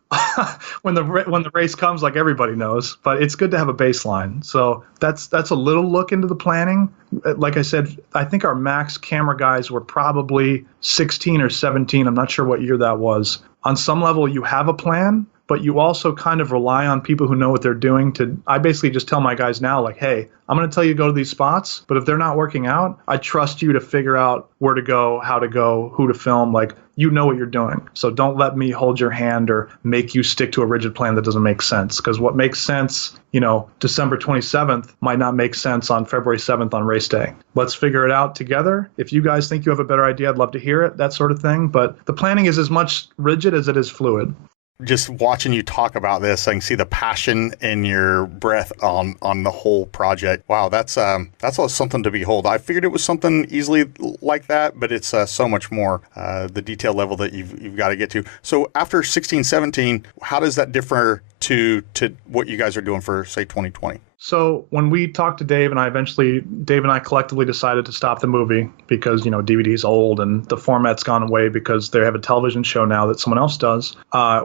when the race comes, like everybody knows. But it's good to have a baseline. So that's a little look into the planning. Like I said, I think our max camera guys were probably 16 or 17. I'm not sure what year that was. On some level, you have a plan, but you also kind of rely on people who know what they're doing I basically just tell my guys now, like, hey, I'm going to tell you to go to these spots, but if they're not working out, I trust you to figure out where to go, how to go, who to film. Like, you know what you're doing. So don't let me hold your hand or make you stick to a rigid plan that doesn't make sense. Because what makes sense, you know, December 27th might not make sense on February 7th on race day. Let's figure it out together. If you guys think you have a better idea, I'd love to hear it, that sort of thing. But the planning is as much rigid as it is fluid. Just watching you talk about this, I can see the passion in your breath on the whole project. Wow, that's something to behold. I figured it was something easily like that, but it's so much more, the detail level that you've got to get to. So after 16, 17, how does that differ to what you guys are doing for, say, 2020? So when we talked to Dave and I collectively decided to stop the movie because, you know, DVD's old and the format's gone away because they have a television show now that someone else does.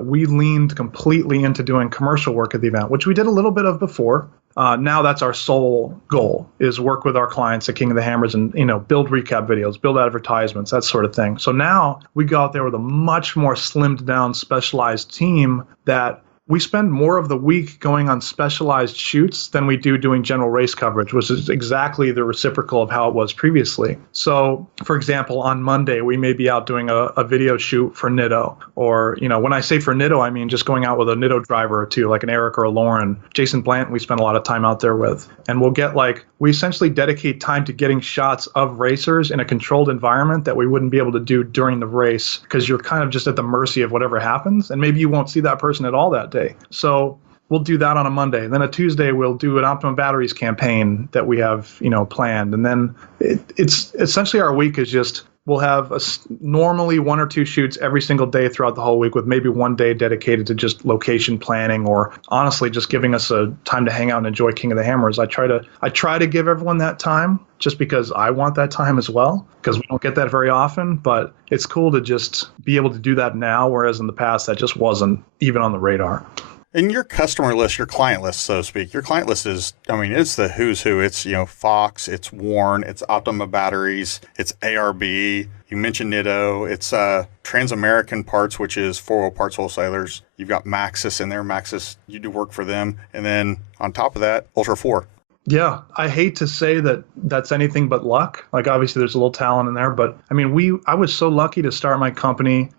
We leaned completely into doing commercial work at the event, which we did a little bit of before. Now that's our sole goal, is work with our clients at King of the Hammers and, you know, build recap videos, build advertisements, that sort of thing. So now we go out there with a much more slimmed down, specialized team that we spend more of the week going on specialized shoots than we do doing general race coverage, which is exactly the reciprocal of how it was previously. So, for example, on Monday, we may be out doing a video shoot for Nitto. Or, when I say for Nitto, I mean just going out with a Nitto driver or two, like an Eric or a Lauren. Jason Blant, we spend a lot of time out there with. And we'll get we essentially dedicate time to getting shots of racers in a controlled environment that we wouldn't be able to do during the race, because you're kind of just at the mercy of whatever happens. And maybe you won't see that person at all that day. So we'll do that on a Monday. Then a Tuesday, we'll do an Optimum Batteries campaign that we have, planned. And then it's essentially our week is just, we'll have normally 1 or 2 shoots every single day throughout the whole week, with maybe one day dedicated to just location planning, or honestly just giving us a time to hang out and enjoy King of the Hammers. I try to give everyone that time, just because I want that time as well, because we don't get that very often. But it's cool to just be able to do that now, whereas in the past that just wasn't even on the radar. And your customer list, your client list, so to speak, your client list is, it's the who's who. It's, Fox, it's Warren, it's Optima Batteries, it's ARB. You mentioned Nitto. It's Trans-American Parts, which is 4-wheel parts wholesalers. You've got Maxxis in there. Maxxis, you do work for them. And then on top of that, ULTRA4. Yeah, I hate to say that that's anything but luck. Obviously there's a little talent in there, but I was so lucky to start my company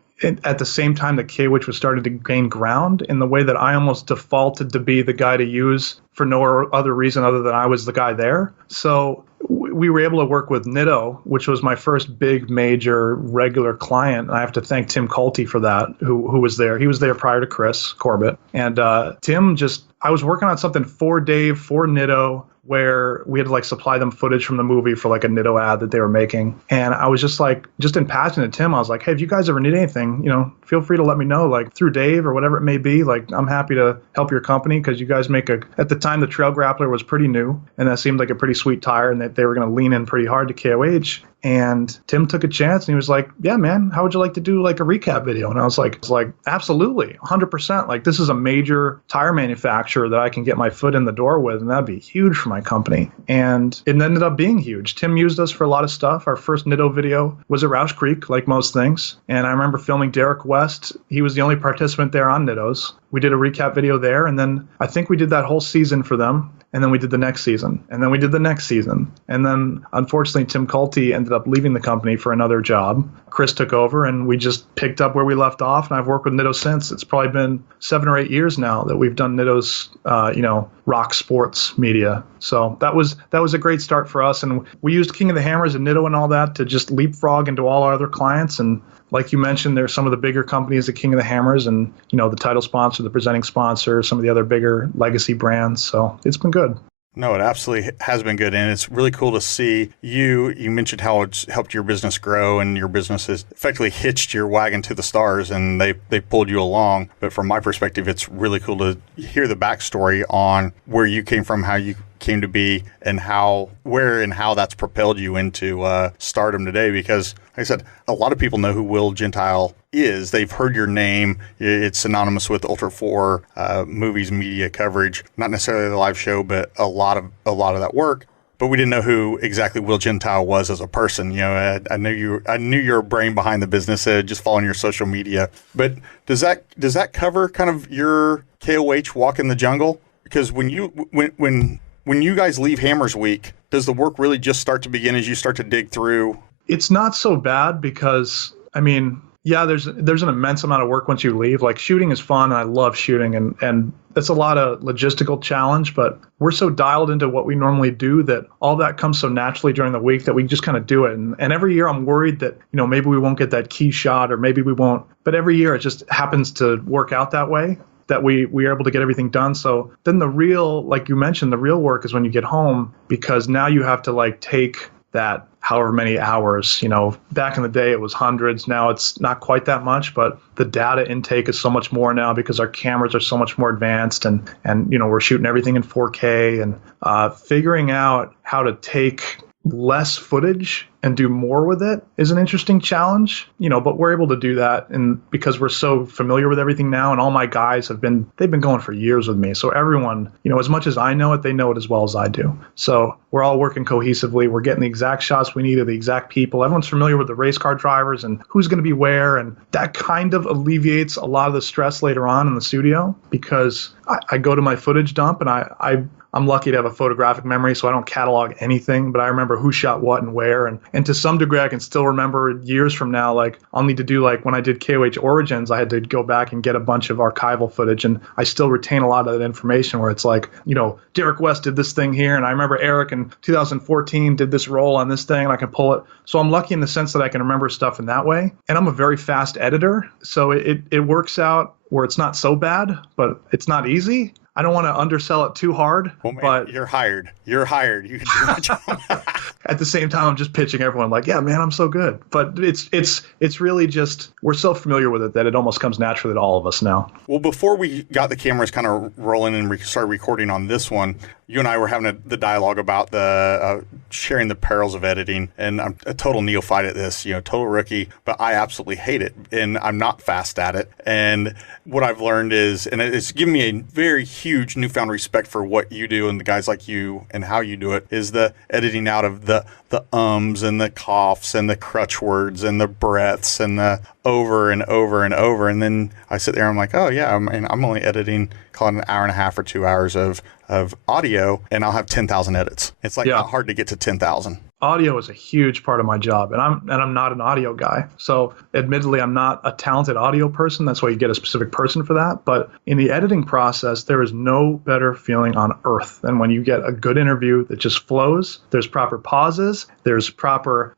at the same time that K-Witch was starting to gain ground, in the way that I almost defaulted to be the guy to use for no other reason other than I was the guy there. So we were able to work with Nitto, which was my first big major regular client. And I have to thank Tim Colty for that, who was there. He was there prior to Chris Corbett. And Tim I was working on something for Dave, for Nitto, where we had to supply them footage from the movie for a Nitto ad that they were making. And I was just in passing to Tim, I was like, hey, if you guys ever need anything, feel free to let me know, through Dave or whatever it may be. I'm happy to help your company, because you guys at the time the Trail Grappler was pretty new, and that seemed like a pretty sweet tire, and that they were going to lean in pretty hard to KOH. And Tim took a chance, and he was like, yeah, man, how would you like to do a recap video? And I was like, absolutely, 100%. This is a major tire manufacturer that I can get my foot in the door with, and that'd be huge for my company. And it ended up being huge. Tim used us for a lot of stuff. Our first Nitto video was at Roush Creek, like most things. And I remember filming Derek West. He was the only participant there on Nittos. We did a recap video there, and then I think we did that whole season for them. And then we did the next season, and then we did the next season. And then, unfortunately, Tim Colty ended up leaving the company for another job. Chris took over, and we just picked up where we left off, and I've worked with Nitto since. It's probably been 7 or 8 years now that we've done Nitto's, rock sports media. So that was a great start for us, and we used King of the Hammers and Nitto and all that to just leapfrog into all our other clients. And like you mentioned, there's some of the bigger companies at King of the Hammers, and, the title sponsor, the presenting sponsor, some of the other bigger legacy brands. So it's been good. No, it absolutely has been good. And it's really cool to see you mentioned how it's helped your business grow, and your business has effectively hitched your wagon to the stars, and they pulled you along. But from my perspective, it's really cool to hear the backstory on where you came from, how you came to be, and how that's propelled you into stardom today. Because, like I said, a lot of people know who Will Gentile is. They've heard your name. It's synonymous with ULTRA4 movies, media coverage, not necessarily the live show, but a lot of that work. But we didn't know who exactly Will Gentile was as a person. I knew your brain behind the business, just following your social media. But does that cover kind of your KOH walk in the jungle? Because when you guys leave Hammers Week, does the work really just start to begin as you start to dig through? It's not so bad, because yeah, there's an immense amount of work once you leave. Shooting is fun, and I love shooting, and it's a lot of logistical challenge, but we're so dialed into what we normally do that all that comes so naturally during the week that we just kind of do it. And every year I'm worried that, maybe we won't get that key shot, or maybe we won't, but every year it just happens to work out that way, that we are able to get everything done. So then the real, like you mentioned, the real work is when you get home, because now you have to take that however many hours. Back in the day it was hundreds. Now it's not quite that much, but the data intake is so much more now because our cameras are so much more advanced, and we're shooting everything in 4K, and figuring out how to take less footage and do more with it is an interesting challenge, but we're able to do that. And because we're so familiar with everything now, and all my guys they've been going for years with me. So everyone, as much as I know it, they know it as well as I do. So we're all working cohesively. We're getting the exact shots we need of the exact people. Everyone's familiar with the race car drivers and who's going to be where. And that kind of alleviates a lot of the stress later on in the studio, because I go to my footage dump and I'm lucky to have a photographic memory, so I don't catalog anything, but I remember who shot what and where. And to some degree, I can still remember years from now, like I'll need to do, like when I did KOH Origins, I had to go back and get a bunch of archival footage, and I still retain a lot of that information where it's like, Derek West did this thing here, and I remember Eric in 2014 did this roll on this thing, and I can pull it. So I'm lucky in the sense that I can remember stuff in that way. And I'm a very fast editor, so it works out where it's not so bad, but it's not easy. I don't want to undersell it too hard, well, man, but you're hired. You can do my job. At the same time, I'm just pitching everyone like, yeah, man, I'm so good. But it's really just, we're so familiar with it that it almost comes naturally to all of us now. Well, before we got the cameras kind of rolling and started recording on this one, you and I were having the dialogue about the sharing the perils of editing, and I'm a total neophyte at this, total rookie, but I absolutely hate it, and I'm not fast at it. And what I've learned is, and it's given me a very huge newfound respect for what you do and the guys like you and how you do it, is the editing out of the ums and the coughs and the crutch words and the breaths and the over and over and over. And then I sit there and I'm like, oh yeah, I'm only editing, call it an hour and a half or 2 hours of audio, and I'll have 10,000 edits. It's like not hard to get to 10,000. Audio is a huge part of my job, and I'm not an audio guy. So admittedly, I'm not a talented audio person. That's why you get a specific person for that. But in the editing process, there is no better feeling on earth than when you get a good interview that just flows. There's proper pauses. There's proper,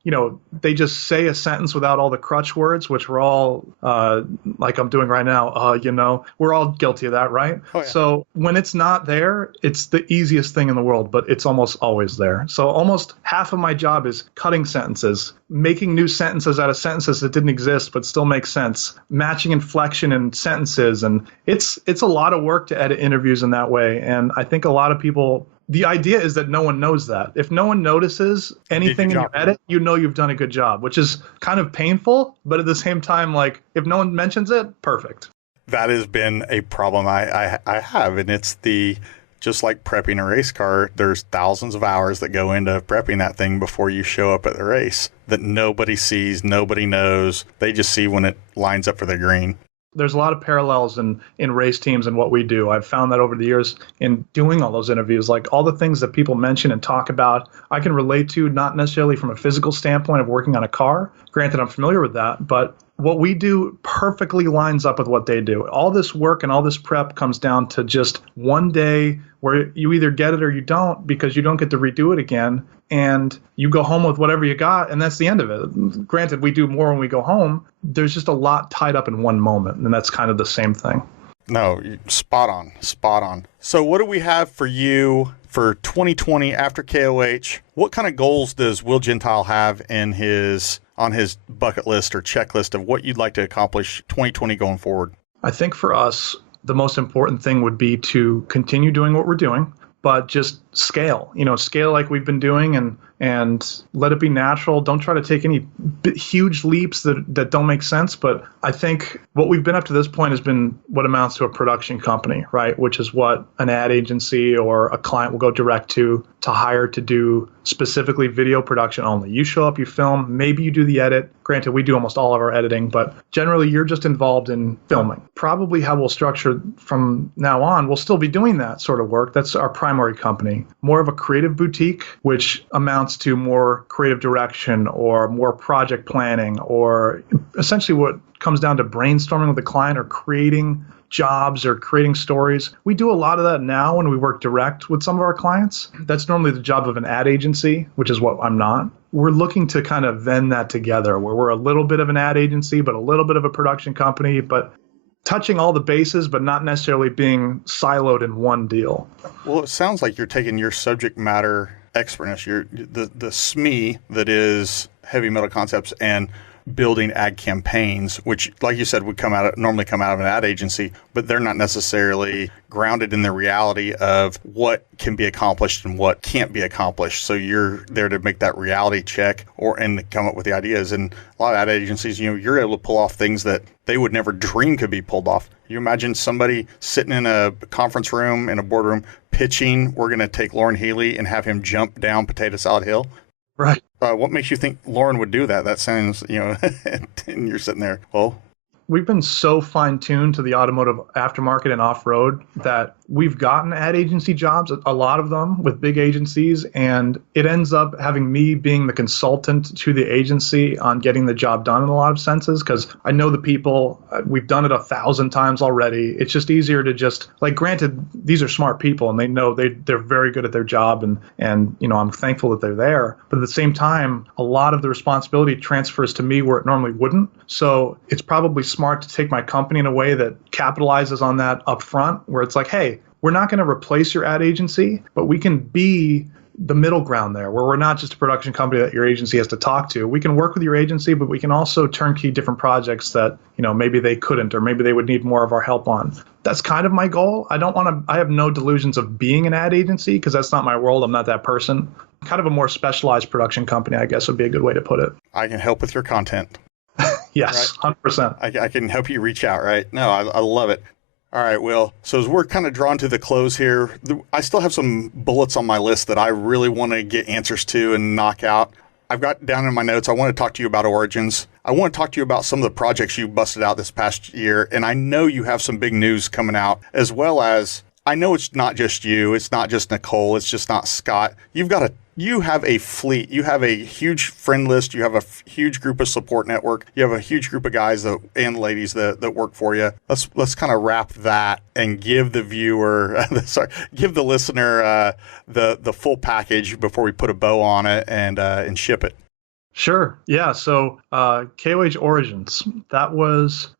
they just say a sentence without all the crutch words, which we're all, like I'm doing right now, we're all guilty of that, right? Oh, yeah. So when it's not there, it's the easiest thing in the world, but it's almost always there. So almost half of my job is cutting sentences, making new sentences out of sentences that didn't exist but still make sense, matching inflection in sentences. And it's a lot of work to edit interviews in that way. And I think a lot of people, the idea is that no one knows that. If no one notices anything in your edit, you've done a good job, which is kind of painful. But at the same time, like if no one mentions it, perfect. That has been a problem I have. And it's just like prepping a race car, there's thousands of hours that go into prepping that thing before you show up at the race that nobody sees, nobody knows. They just see when it lines up for the green. There's a lot of parallels in race teams and what we do. I've found that over the years in doing all those interviews, like all the things that people mention and talk about, I can relate to, not necessarily from a physical standpoint of working on a car. Granted, I'm familiar with that, but what we do perfectly lines up with what they do. All this work and all this prep comes down to just one day where you either get it or you don't, because you don't get to redo it again. And you go home with whatever you got, and that's the end of it. Granted, we do more when we go home. There's just a lot tied up in one moment, and that's kind of the same thing. No, spot on. So what do we have for you for 2020 after KOH? What kind of goals does Will Gentile have on his bucket list or checklist of what you'd like to accomplish 2020 going forward? I think for us, the most important thing would be to continue doing what we're doing, but just scale like we've been doing, and let it be natural. Don't try to take any huge leaps that don't make sense. But I think what we've been up to this point has been what amounts to a production company, right? Which is what an ad agency or a client will go direct to hire to do specifically video production only. You show up, you film, maybe you do the edit. Granted, we do almost all of our editing, but generally you're just involved in filming. Probably how we'll structure from now on, we'll still be doing that sort of work. That's our primary company. More of a creative boutique, which amounts to more creative direction or more project planning, or essentially what comes down to brainstorming with the client or creating jobs or creating stories. We do a lot of that now when we work direct with some of our clients. That's normally the job of an ad agency, which is what I'm not. We're looking to kind of vend that together, where we're a little bit of an ad agency, but a little bit of a production company, but touching all the bases, but not necessarily being siloed in one deal. Well, it sounds like you're taking your subject matter expertness, the SME that is heavy metal concepts, and building ad campaigns, which, like you said, would normally come out of an ad agency, but they're not necessarily grounded in the reality of what can be accomplished and what can't be accomplished. So you're there to make that reality check and come up with the ideas. And a lot of ad agencies, you're able to pull off things that they would never dream could be pulled off. You imagine somebody sitting in a conference room, in a boardroom, pitching, we're going to take Lauren Healy and have him jump down Potato Salad Hill. Right. What makes you think Lauren would do that? That sounds, and you're sitting there, well. We've been so fine-tuned to the automotive aftermarket and off-road that we've gotten ad agency jobs, a lot of them with big agencies, and it ends up having me being the consultant to the agency on getting the job done in a lot of senses, because I know the people, we've done it 1,000 times already. It's just easier to just, granted, these are smart people and they know they're very good at their job, and I'm thankful that they're there. But at the same time, a lot of the responsibility transfers to me where it normally wouldn't. So it's probably smart to take my company in a way that capitalizes on that up front, where it's like, hey, we're not going to replace your ad agency, but we can be the middle ground there, where we're not just a production company that your agency has to talk to. We can work with your agency, but we can also turnkey different projects that, maybe they couldn't, or maybe they would need more of our help on. That's kind of my goal. I have no delusions of being an ad agency, because that's not my world. I'm not that person. Kind of a more specialized production company, I guess, would be a good way to put it. I can help with your content. Yes, right? 100%. I can help you reach out, right? No, I love it. All right, Will. So as we're kind of drawn to the close here, I still have some bullets on my list that I really want to get answers to and knock out. I've got down in my notes, I want to talk to you about Origins. I want to talk to you about some of the projects you busted out this past year. And I know you have some big news coming out, as well as I know it's not just you. It's not just Nicole. It's just not Scott. You have a fleet. You have a huge friend list. You have a huge group of support network. You have a huge group of guys and ladies that work for you. Let's kind of wrap that and give the viewer, give the listener the full package before we put a bow on it and ship it. Sure. Yeah. So KOH Origins, that was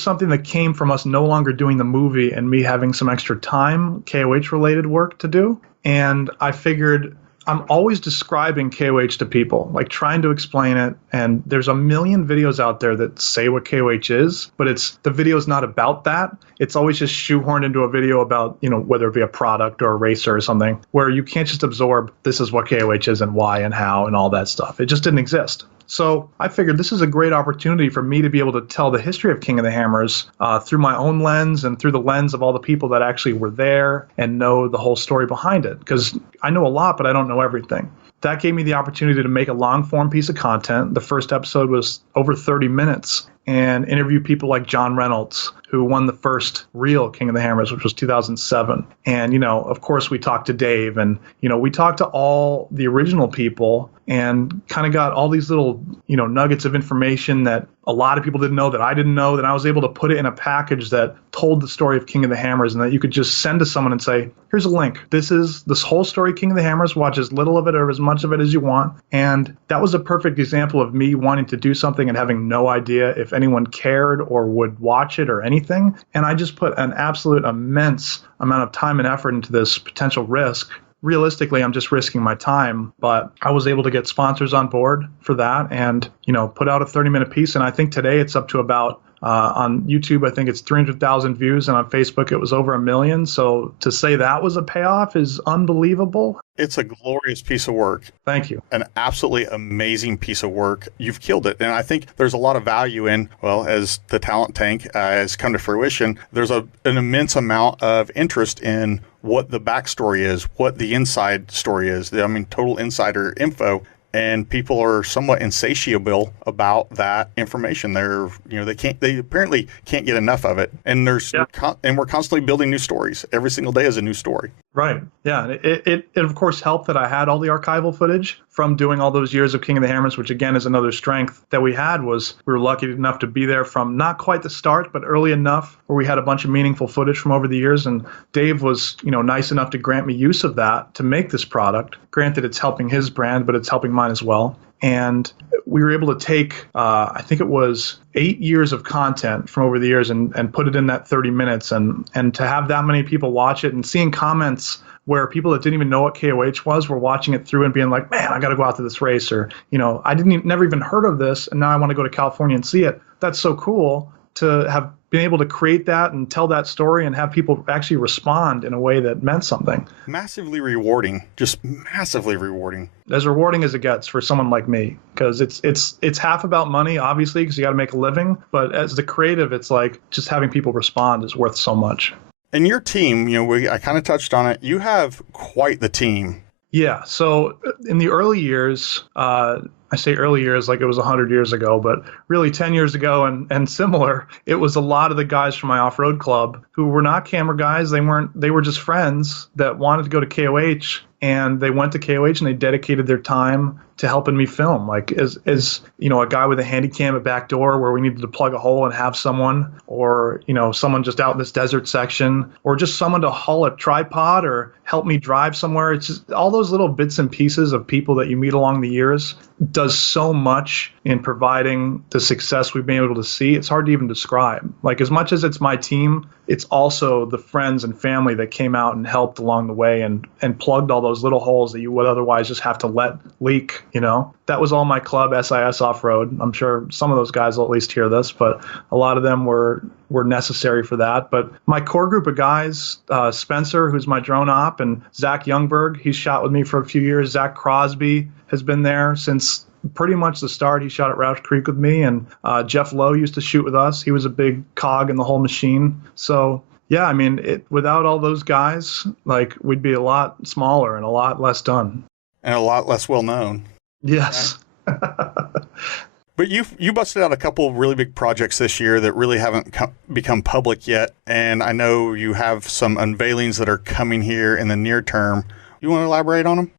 something that came from us no longer doing the movie and me having some extra time, KOH related work to do. And I figured, I'm always describing KOH to people, trying to explain it. And there's a million videos out there that say what KOH is, but the video is not about that. It's always just shoehorned into a video about, whether it be a product or a racer or something, where you can't just absorb this is what KOH is and why and how and all that stuff. It just didn't exist. So I figured this is a great opportunity for me to be able to tell the history of King of the Hammers through my own lens and through the lens of all the people that actually were there and know the whole story behind it. Because I know a lot, but I don't know everything. That gave me the opportunity to make a long form piece of content. The first episode was over 30 minutes and interview people like John Reynolds, who won the first real King of the Hammers, which was 2007. And, of course, we talked to Dave and, we talked to all the original people and kind of got all these little, nuggets of information that a lot of people didn't know, that I didn't know, that I was able to put it in a package that told the story of King of the Hammers, and that you could just send to someone and say, here's a link. This is this whole story, King of the Hammers. Watch as little of it or as much of it as you want. And that was a perfect example of me wanting to do something and having no idea if anyone cared or would watch it or anything. And I just put an absolute immense amount of time and effort into this potential risk. Realistically, I'm just risking my time, but I was able to get sponsors on board for that and, put out a 30-minute piece. And I think today it's up to about, on YouTube, I think it's 300,000 views, and on Facebook, it was over 1 million. So to say that was a payoff is unbelievable. It's a glorious piece of work. Thank you. An absolutely amazing piece of work. You've killed it. And I think there's a lot of value in, as the talent tank has come to fruition, there's an immense amount of interest in what the backstory is, what the inside story is. Total insider info. And people are somewhat insatiable about that information. They apparently can't get enough of it. And we're constantly building new stories. Every single day is a new story. Right. Yeah. It of course helped that I had all the archival footage from doing all those years of King of the Hammers, which again is another strength that we had. Was we were lucky enough to be there from not quite the start, but early enough where we had a bunch of meaningful footage from over the years. And Dave was, nice enough to grant me use of that to make this product. Granted, it's helping his brand, but it's helping mine as well. And we were able to take, I think it was 8 years of content from over the years and put it in that 30 minutes. And to have that many people watch it and seeing comments where people that didn't even know what KOH was were watching it through and being like, man, I got to go out to this race, or, I never even heard of this, and now I want to go to California and see it. That's so cool to have been able to create that and tell that story and have people actually respond in a way that meant something. Massively rewarding, just massively rewarding. As rewarding as it gets for someone like me, because it's half about money, obviously, because you got to make a living. But as the creative, it's like just having people respond is worth so much. And your team, I kind of touched on it. You have quite the team. Yeah. So in the early years, I say early years like it was 100 years ago, but really 10 years ago and similar, it was a lot of the guys from my off-road club who were not camera guys. They were just friends that wanted to go to KOH, and they went to KOH and they dedicated their time to helping me film. Like as a guy with a handy cam at back door where we needed to plug a hole and have someone, or, someone just out in this desert section, or just someone to haul a tripod or help me drive somewhere. It's just all those little bits and pieces of people that you meet along the years does so much in providing the success we've been able to see. It's hard to even describe. Like, as much as it's my team, it's also the friends and family that came out and helped along the way and plugged all those little holes that you would otherwise just have to let leak, That was all my club, SIS Off-Road. I'm sure some of those guys will at least hear this, but a lot of them were necessary for that. But my core group of guys, Spencer, who's my drone op, and Zach Youngberg, he's shot with me for a few years. Zach Crosby has been there since pretty much the start. He shot at Roush Creek with me, and Jeff Lowe used to shoot with us. He was a big cog in the whole machine. So yeah, I mean, without all those guys, like, we'd be a lot smaller and a lot less done. And a lot less well known. Yes. But you busted out a couple of really big projects this year that really haven't become public yet. And I know you have some unveilings that are coming here in the near term. You want to elaborate on them?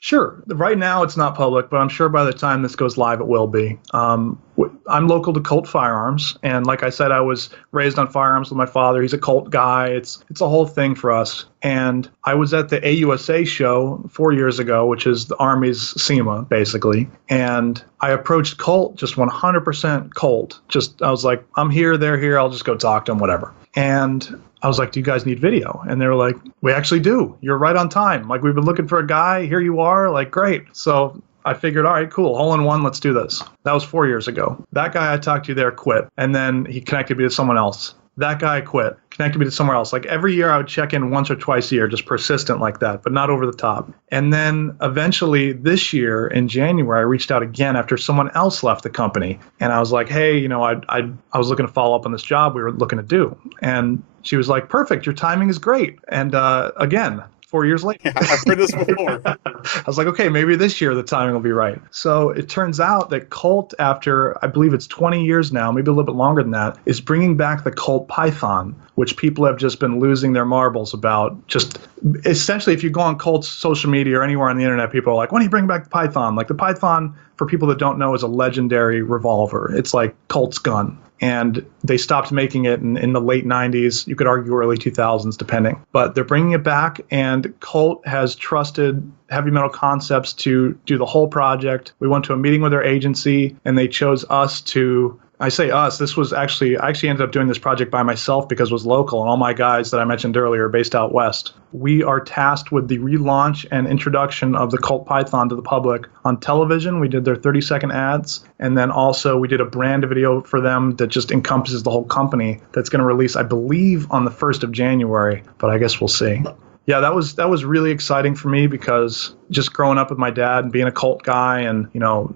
Sure. Right now it's not public, but I'm sure by the time this goes live, it will be. I'm local to Colt Firearms. And like I said, I was raised on firearms with my father. He's a Colt guy. It's a whole thing for us. And I was at the AUSA show 4 years ago, which is the Army's SEMA, basically. And I approached Colt, just 100% Colt. I was like, I'm here, they're here. I'll just go talk to them, whatever. And I was like, do you guys need video? And they were like, we actually do. You're right on time. Like, we've been looking for a guy. Here you are. Like, great. So I figured, all right, cool. Hole in one. Let's do this. That was 4 years ago. That guy I talked to there quit. And then he connected me to someone else. That guy quit, connected me to somewhere else. Like, every year I would check in once or twice a year, just persistent like that, but not over the top. And then eventually this year in January, I reached out again after someone else left the company. And I was like, hey, I was looking to follow up on this job we were looking to do. And she was like, perfect. Your timing is great. And again, 4 years later. Yeah, I've heard this before. I was like, okay, maybe this year the timing will be right. So it turns out that Colt, after I believe it's 20 years now, maybe a little bit longer than that, is bringing back the Colt Python, which people have just been losing their marbles about. Just essentially, if you go on Colt's social media or anywhere on the internet, people are like, when do you bring back the Python? Like, the Python, for people that don't know, is a legendary revolver. It's like Colt's gun. And they stopped making it in the late 90s. You could argue early 2000s, depending. But they're bringing it back, and Colt has trusted HeavyMetal Concepts to do the whole project. We went to a meeting with their agency, and they chose us to... I say us, I actually ended up doing this project by myself because it was local, and all my guys that I mentioned earlier are based out west. We are tasked with the relaunch and introduction of the Colt Python to the public on television. We did their 30-second ads, and then also we did a brand video for them that just encompasses the whole company that's going to release, I believe, on the 1st of January, but I guess we'll see. Yeah, that was really exciting for me because just growing up with my dad and being a Colt guy and,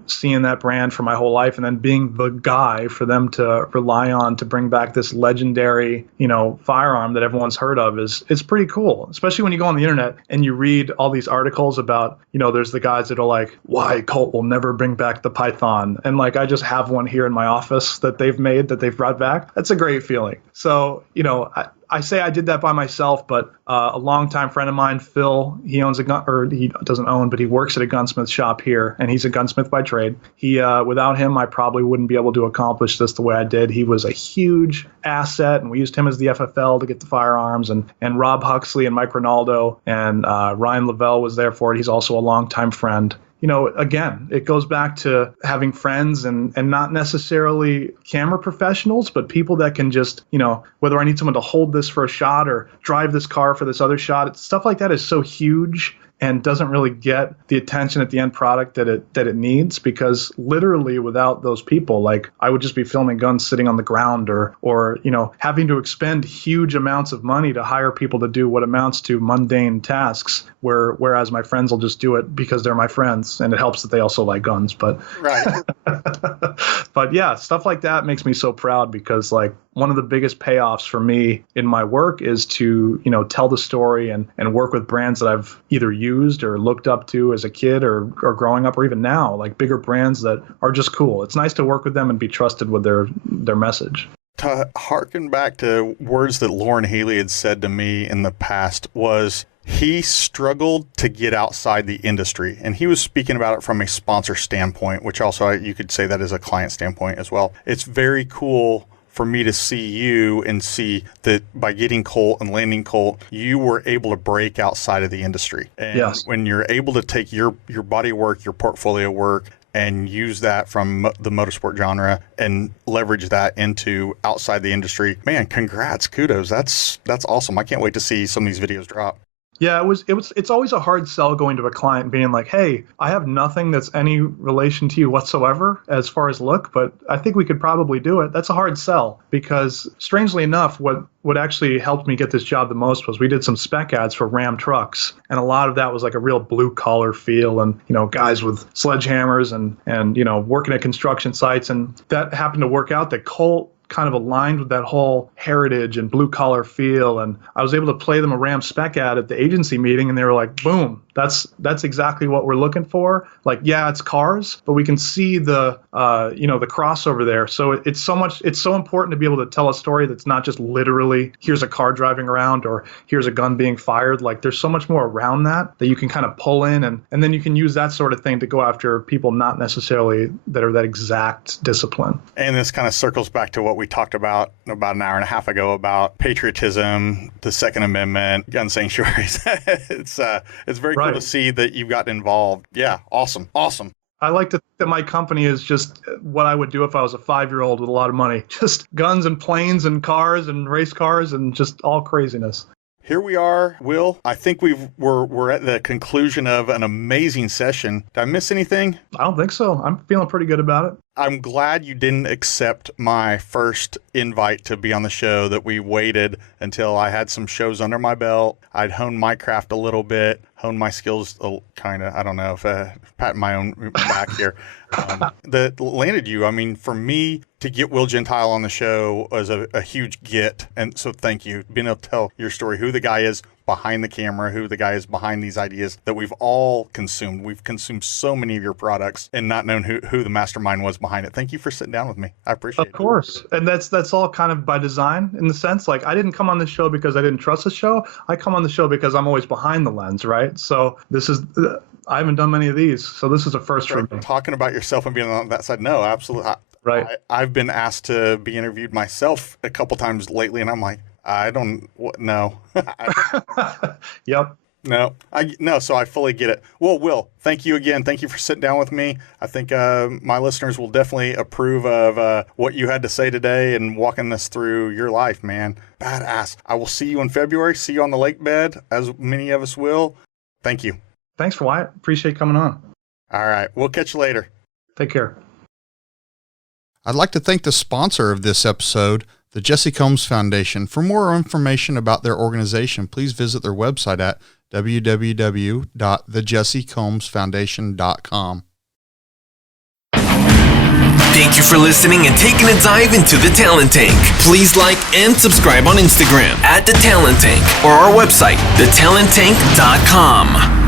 seeing that brand for my whole life and then being the guy for them to rely on to bring back this legendary, firearm that everyone's heard of it's pretty cool, especially when you go on the internet and you read all these articles about, there's the guys that are like, why Colt will never bring back the Python. And like, I just have one here in my office that they've brought back. That's a great feeling. So, I say I did that by myself, but a longtime friend of mine, Phil, he owns he doesn't own, but he works at a gunsmith shop here, and he's a gunsmith by trade. Without him, I probably wouldn't be able to accomplish this the way I did. He was a huge asset, and we used him as the FFL to get the firearms, and Rob Huxley and Mike Ronaldo and Ryan Lavelle was there for it. He's also a longtime friend. again, it goes back to having friends and not necessarily camera professionals, but people that can just, whether I need someone to hold this for a shot or drive this car for this other shot, stuff like that is so huge and doesn't really get the attention at the end product that it needs, because literally without those people, like I would just be filming guns sitting on the ground or having to expend huge amounts of money to hire people to do what amounts to mundane tasks, whereas my friends will just do it because they're my friends, and it helps that they also like guns. But Right. but yeah, stuff like that makes me so proud, because like one of the biggest payoffs for me in my work is to, tell the story and work with brands that I've either used or looked up to as a kid or growing up, or even now, like bigger brands that are just cool. It's nice to work with them and be trusted with their message. To harken back to words that Lauren Healy had said to me in the past, was he struggled to get outside the industry. And he was speaking about it from a sponsor standpoint, which also you could say that is a client standpoint as well. It's very cool for me to see you and see that by getting Colt and landing Colt, you were able to break outside of the industry. And yes. When you're able to take your body work, your portfolio work, and use that from the motorsport genre and leverage that into outside the industry, man, congrats, kudos. That's awesome. I can't wait to see some of these videos drop. Yeah, it's always a hard sell going to a client being like, hey, I have nothing that's any relation to you whatsoever as far as look, but I think we could probably do it. That's a hard sell, because strangely enough, what actually helped me get this job the most was we did some spec ads for Ram trucks. And a lot of that was like a real blue collar feel and, guys with sledgehammers and working at construction sites. And that happened to work out that Colt kind of aligned with that whole heritage and blue collar feel. And I was able to play them a Ram spec ad at the agency meeting, and they were like, boom, that's exactly what we're looking for. Like, yeah, it's cars, but we can see the crossover there. So it's so important to be able to tell a story that's not just literally here's a car driving around or here's a gun being fired. Like, there's so much more around that you can kind of pull in, and then you can use that sort of thing to go after people not necessarily that are that exact discipline. And this kind of circles back to what we talked about an hour and a half ago about patriotism, the Second Amendment, gun sanctuaries. It's very cool to see that you've gotten involved. Yeah, awesome. I like to think that my company is just what I would do if I was a 5-year-old with a lot of money. Just guns and planes and cars and race cars and just all craziness. Here we are, Will. I think we're at the conclusion of an amazing session. Did I miss anything? I don't think so. I'm feeling pretty good about it. I'm glad you didn't accept my first invite to be on the show, that we waited until I had some shows under my belt. I'd honed my craft a little bit, honed my skills kind of, I don't know if patting my own back here. That landed you. I mean, for me to get Will Gentile on the show was a huge get. And so thank you. Being able to tell your story, who the guy is behind the camera, who the guy is behind these ideas that we've all consumed. We've consumed so many of your products and not known who the mastermind was behind it. Thank you for sitting down with me. I appreciate it. Of course. And that's all kind of by design, in the sense, like, I didn't come on this show because I didn't trust the show. I come on the show because I'm always behind the lens, right? So I haven't done many of these, so this is a first for me. Talking about yourself and being on that side, no, absolutely. Right. I've been asked to be interviewed myself a couple times lately, and I'm like, no. Yep. No, so I fully get it. Well, Will, thank you again. Thank you for sitting down with me. I think my listeners will definitely approve of what you had to say today and walking us through your life, man. Badass. I will see you in February. See you on the lake bed, as many of us will. Thank you. Thanks for Wyatt. Appreciate coming on. All right. We'll catch you later. Take care. I'd like to thank the sponsor of this episode, the Jesse Combs Foundation. For more information about their organization, please visit their website at www.thejessecombsfoundation.com. Thank you for listening and taking a dive into the Talent Tank. Please like and subscribe on Instagram @The Talent Tank or our website, thetalenttank.com.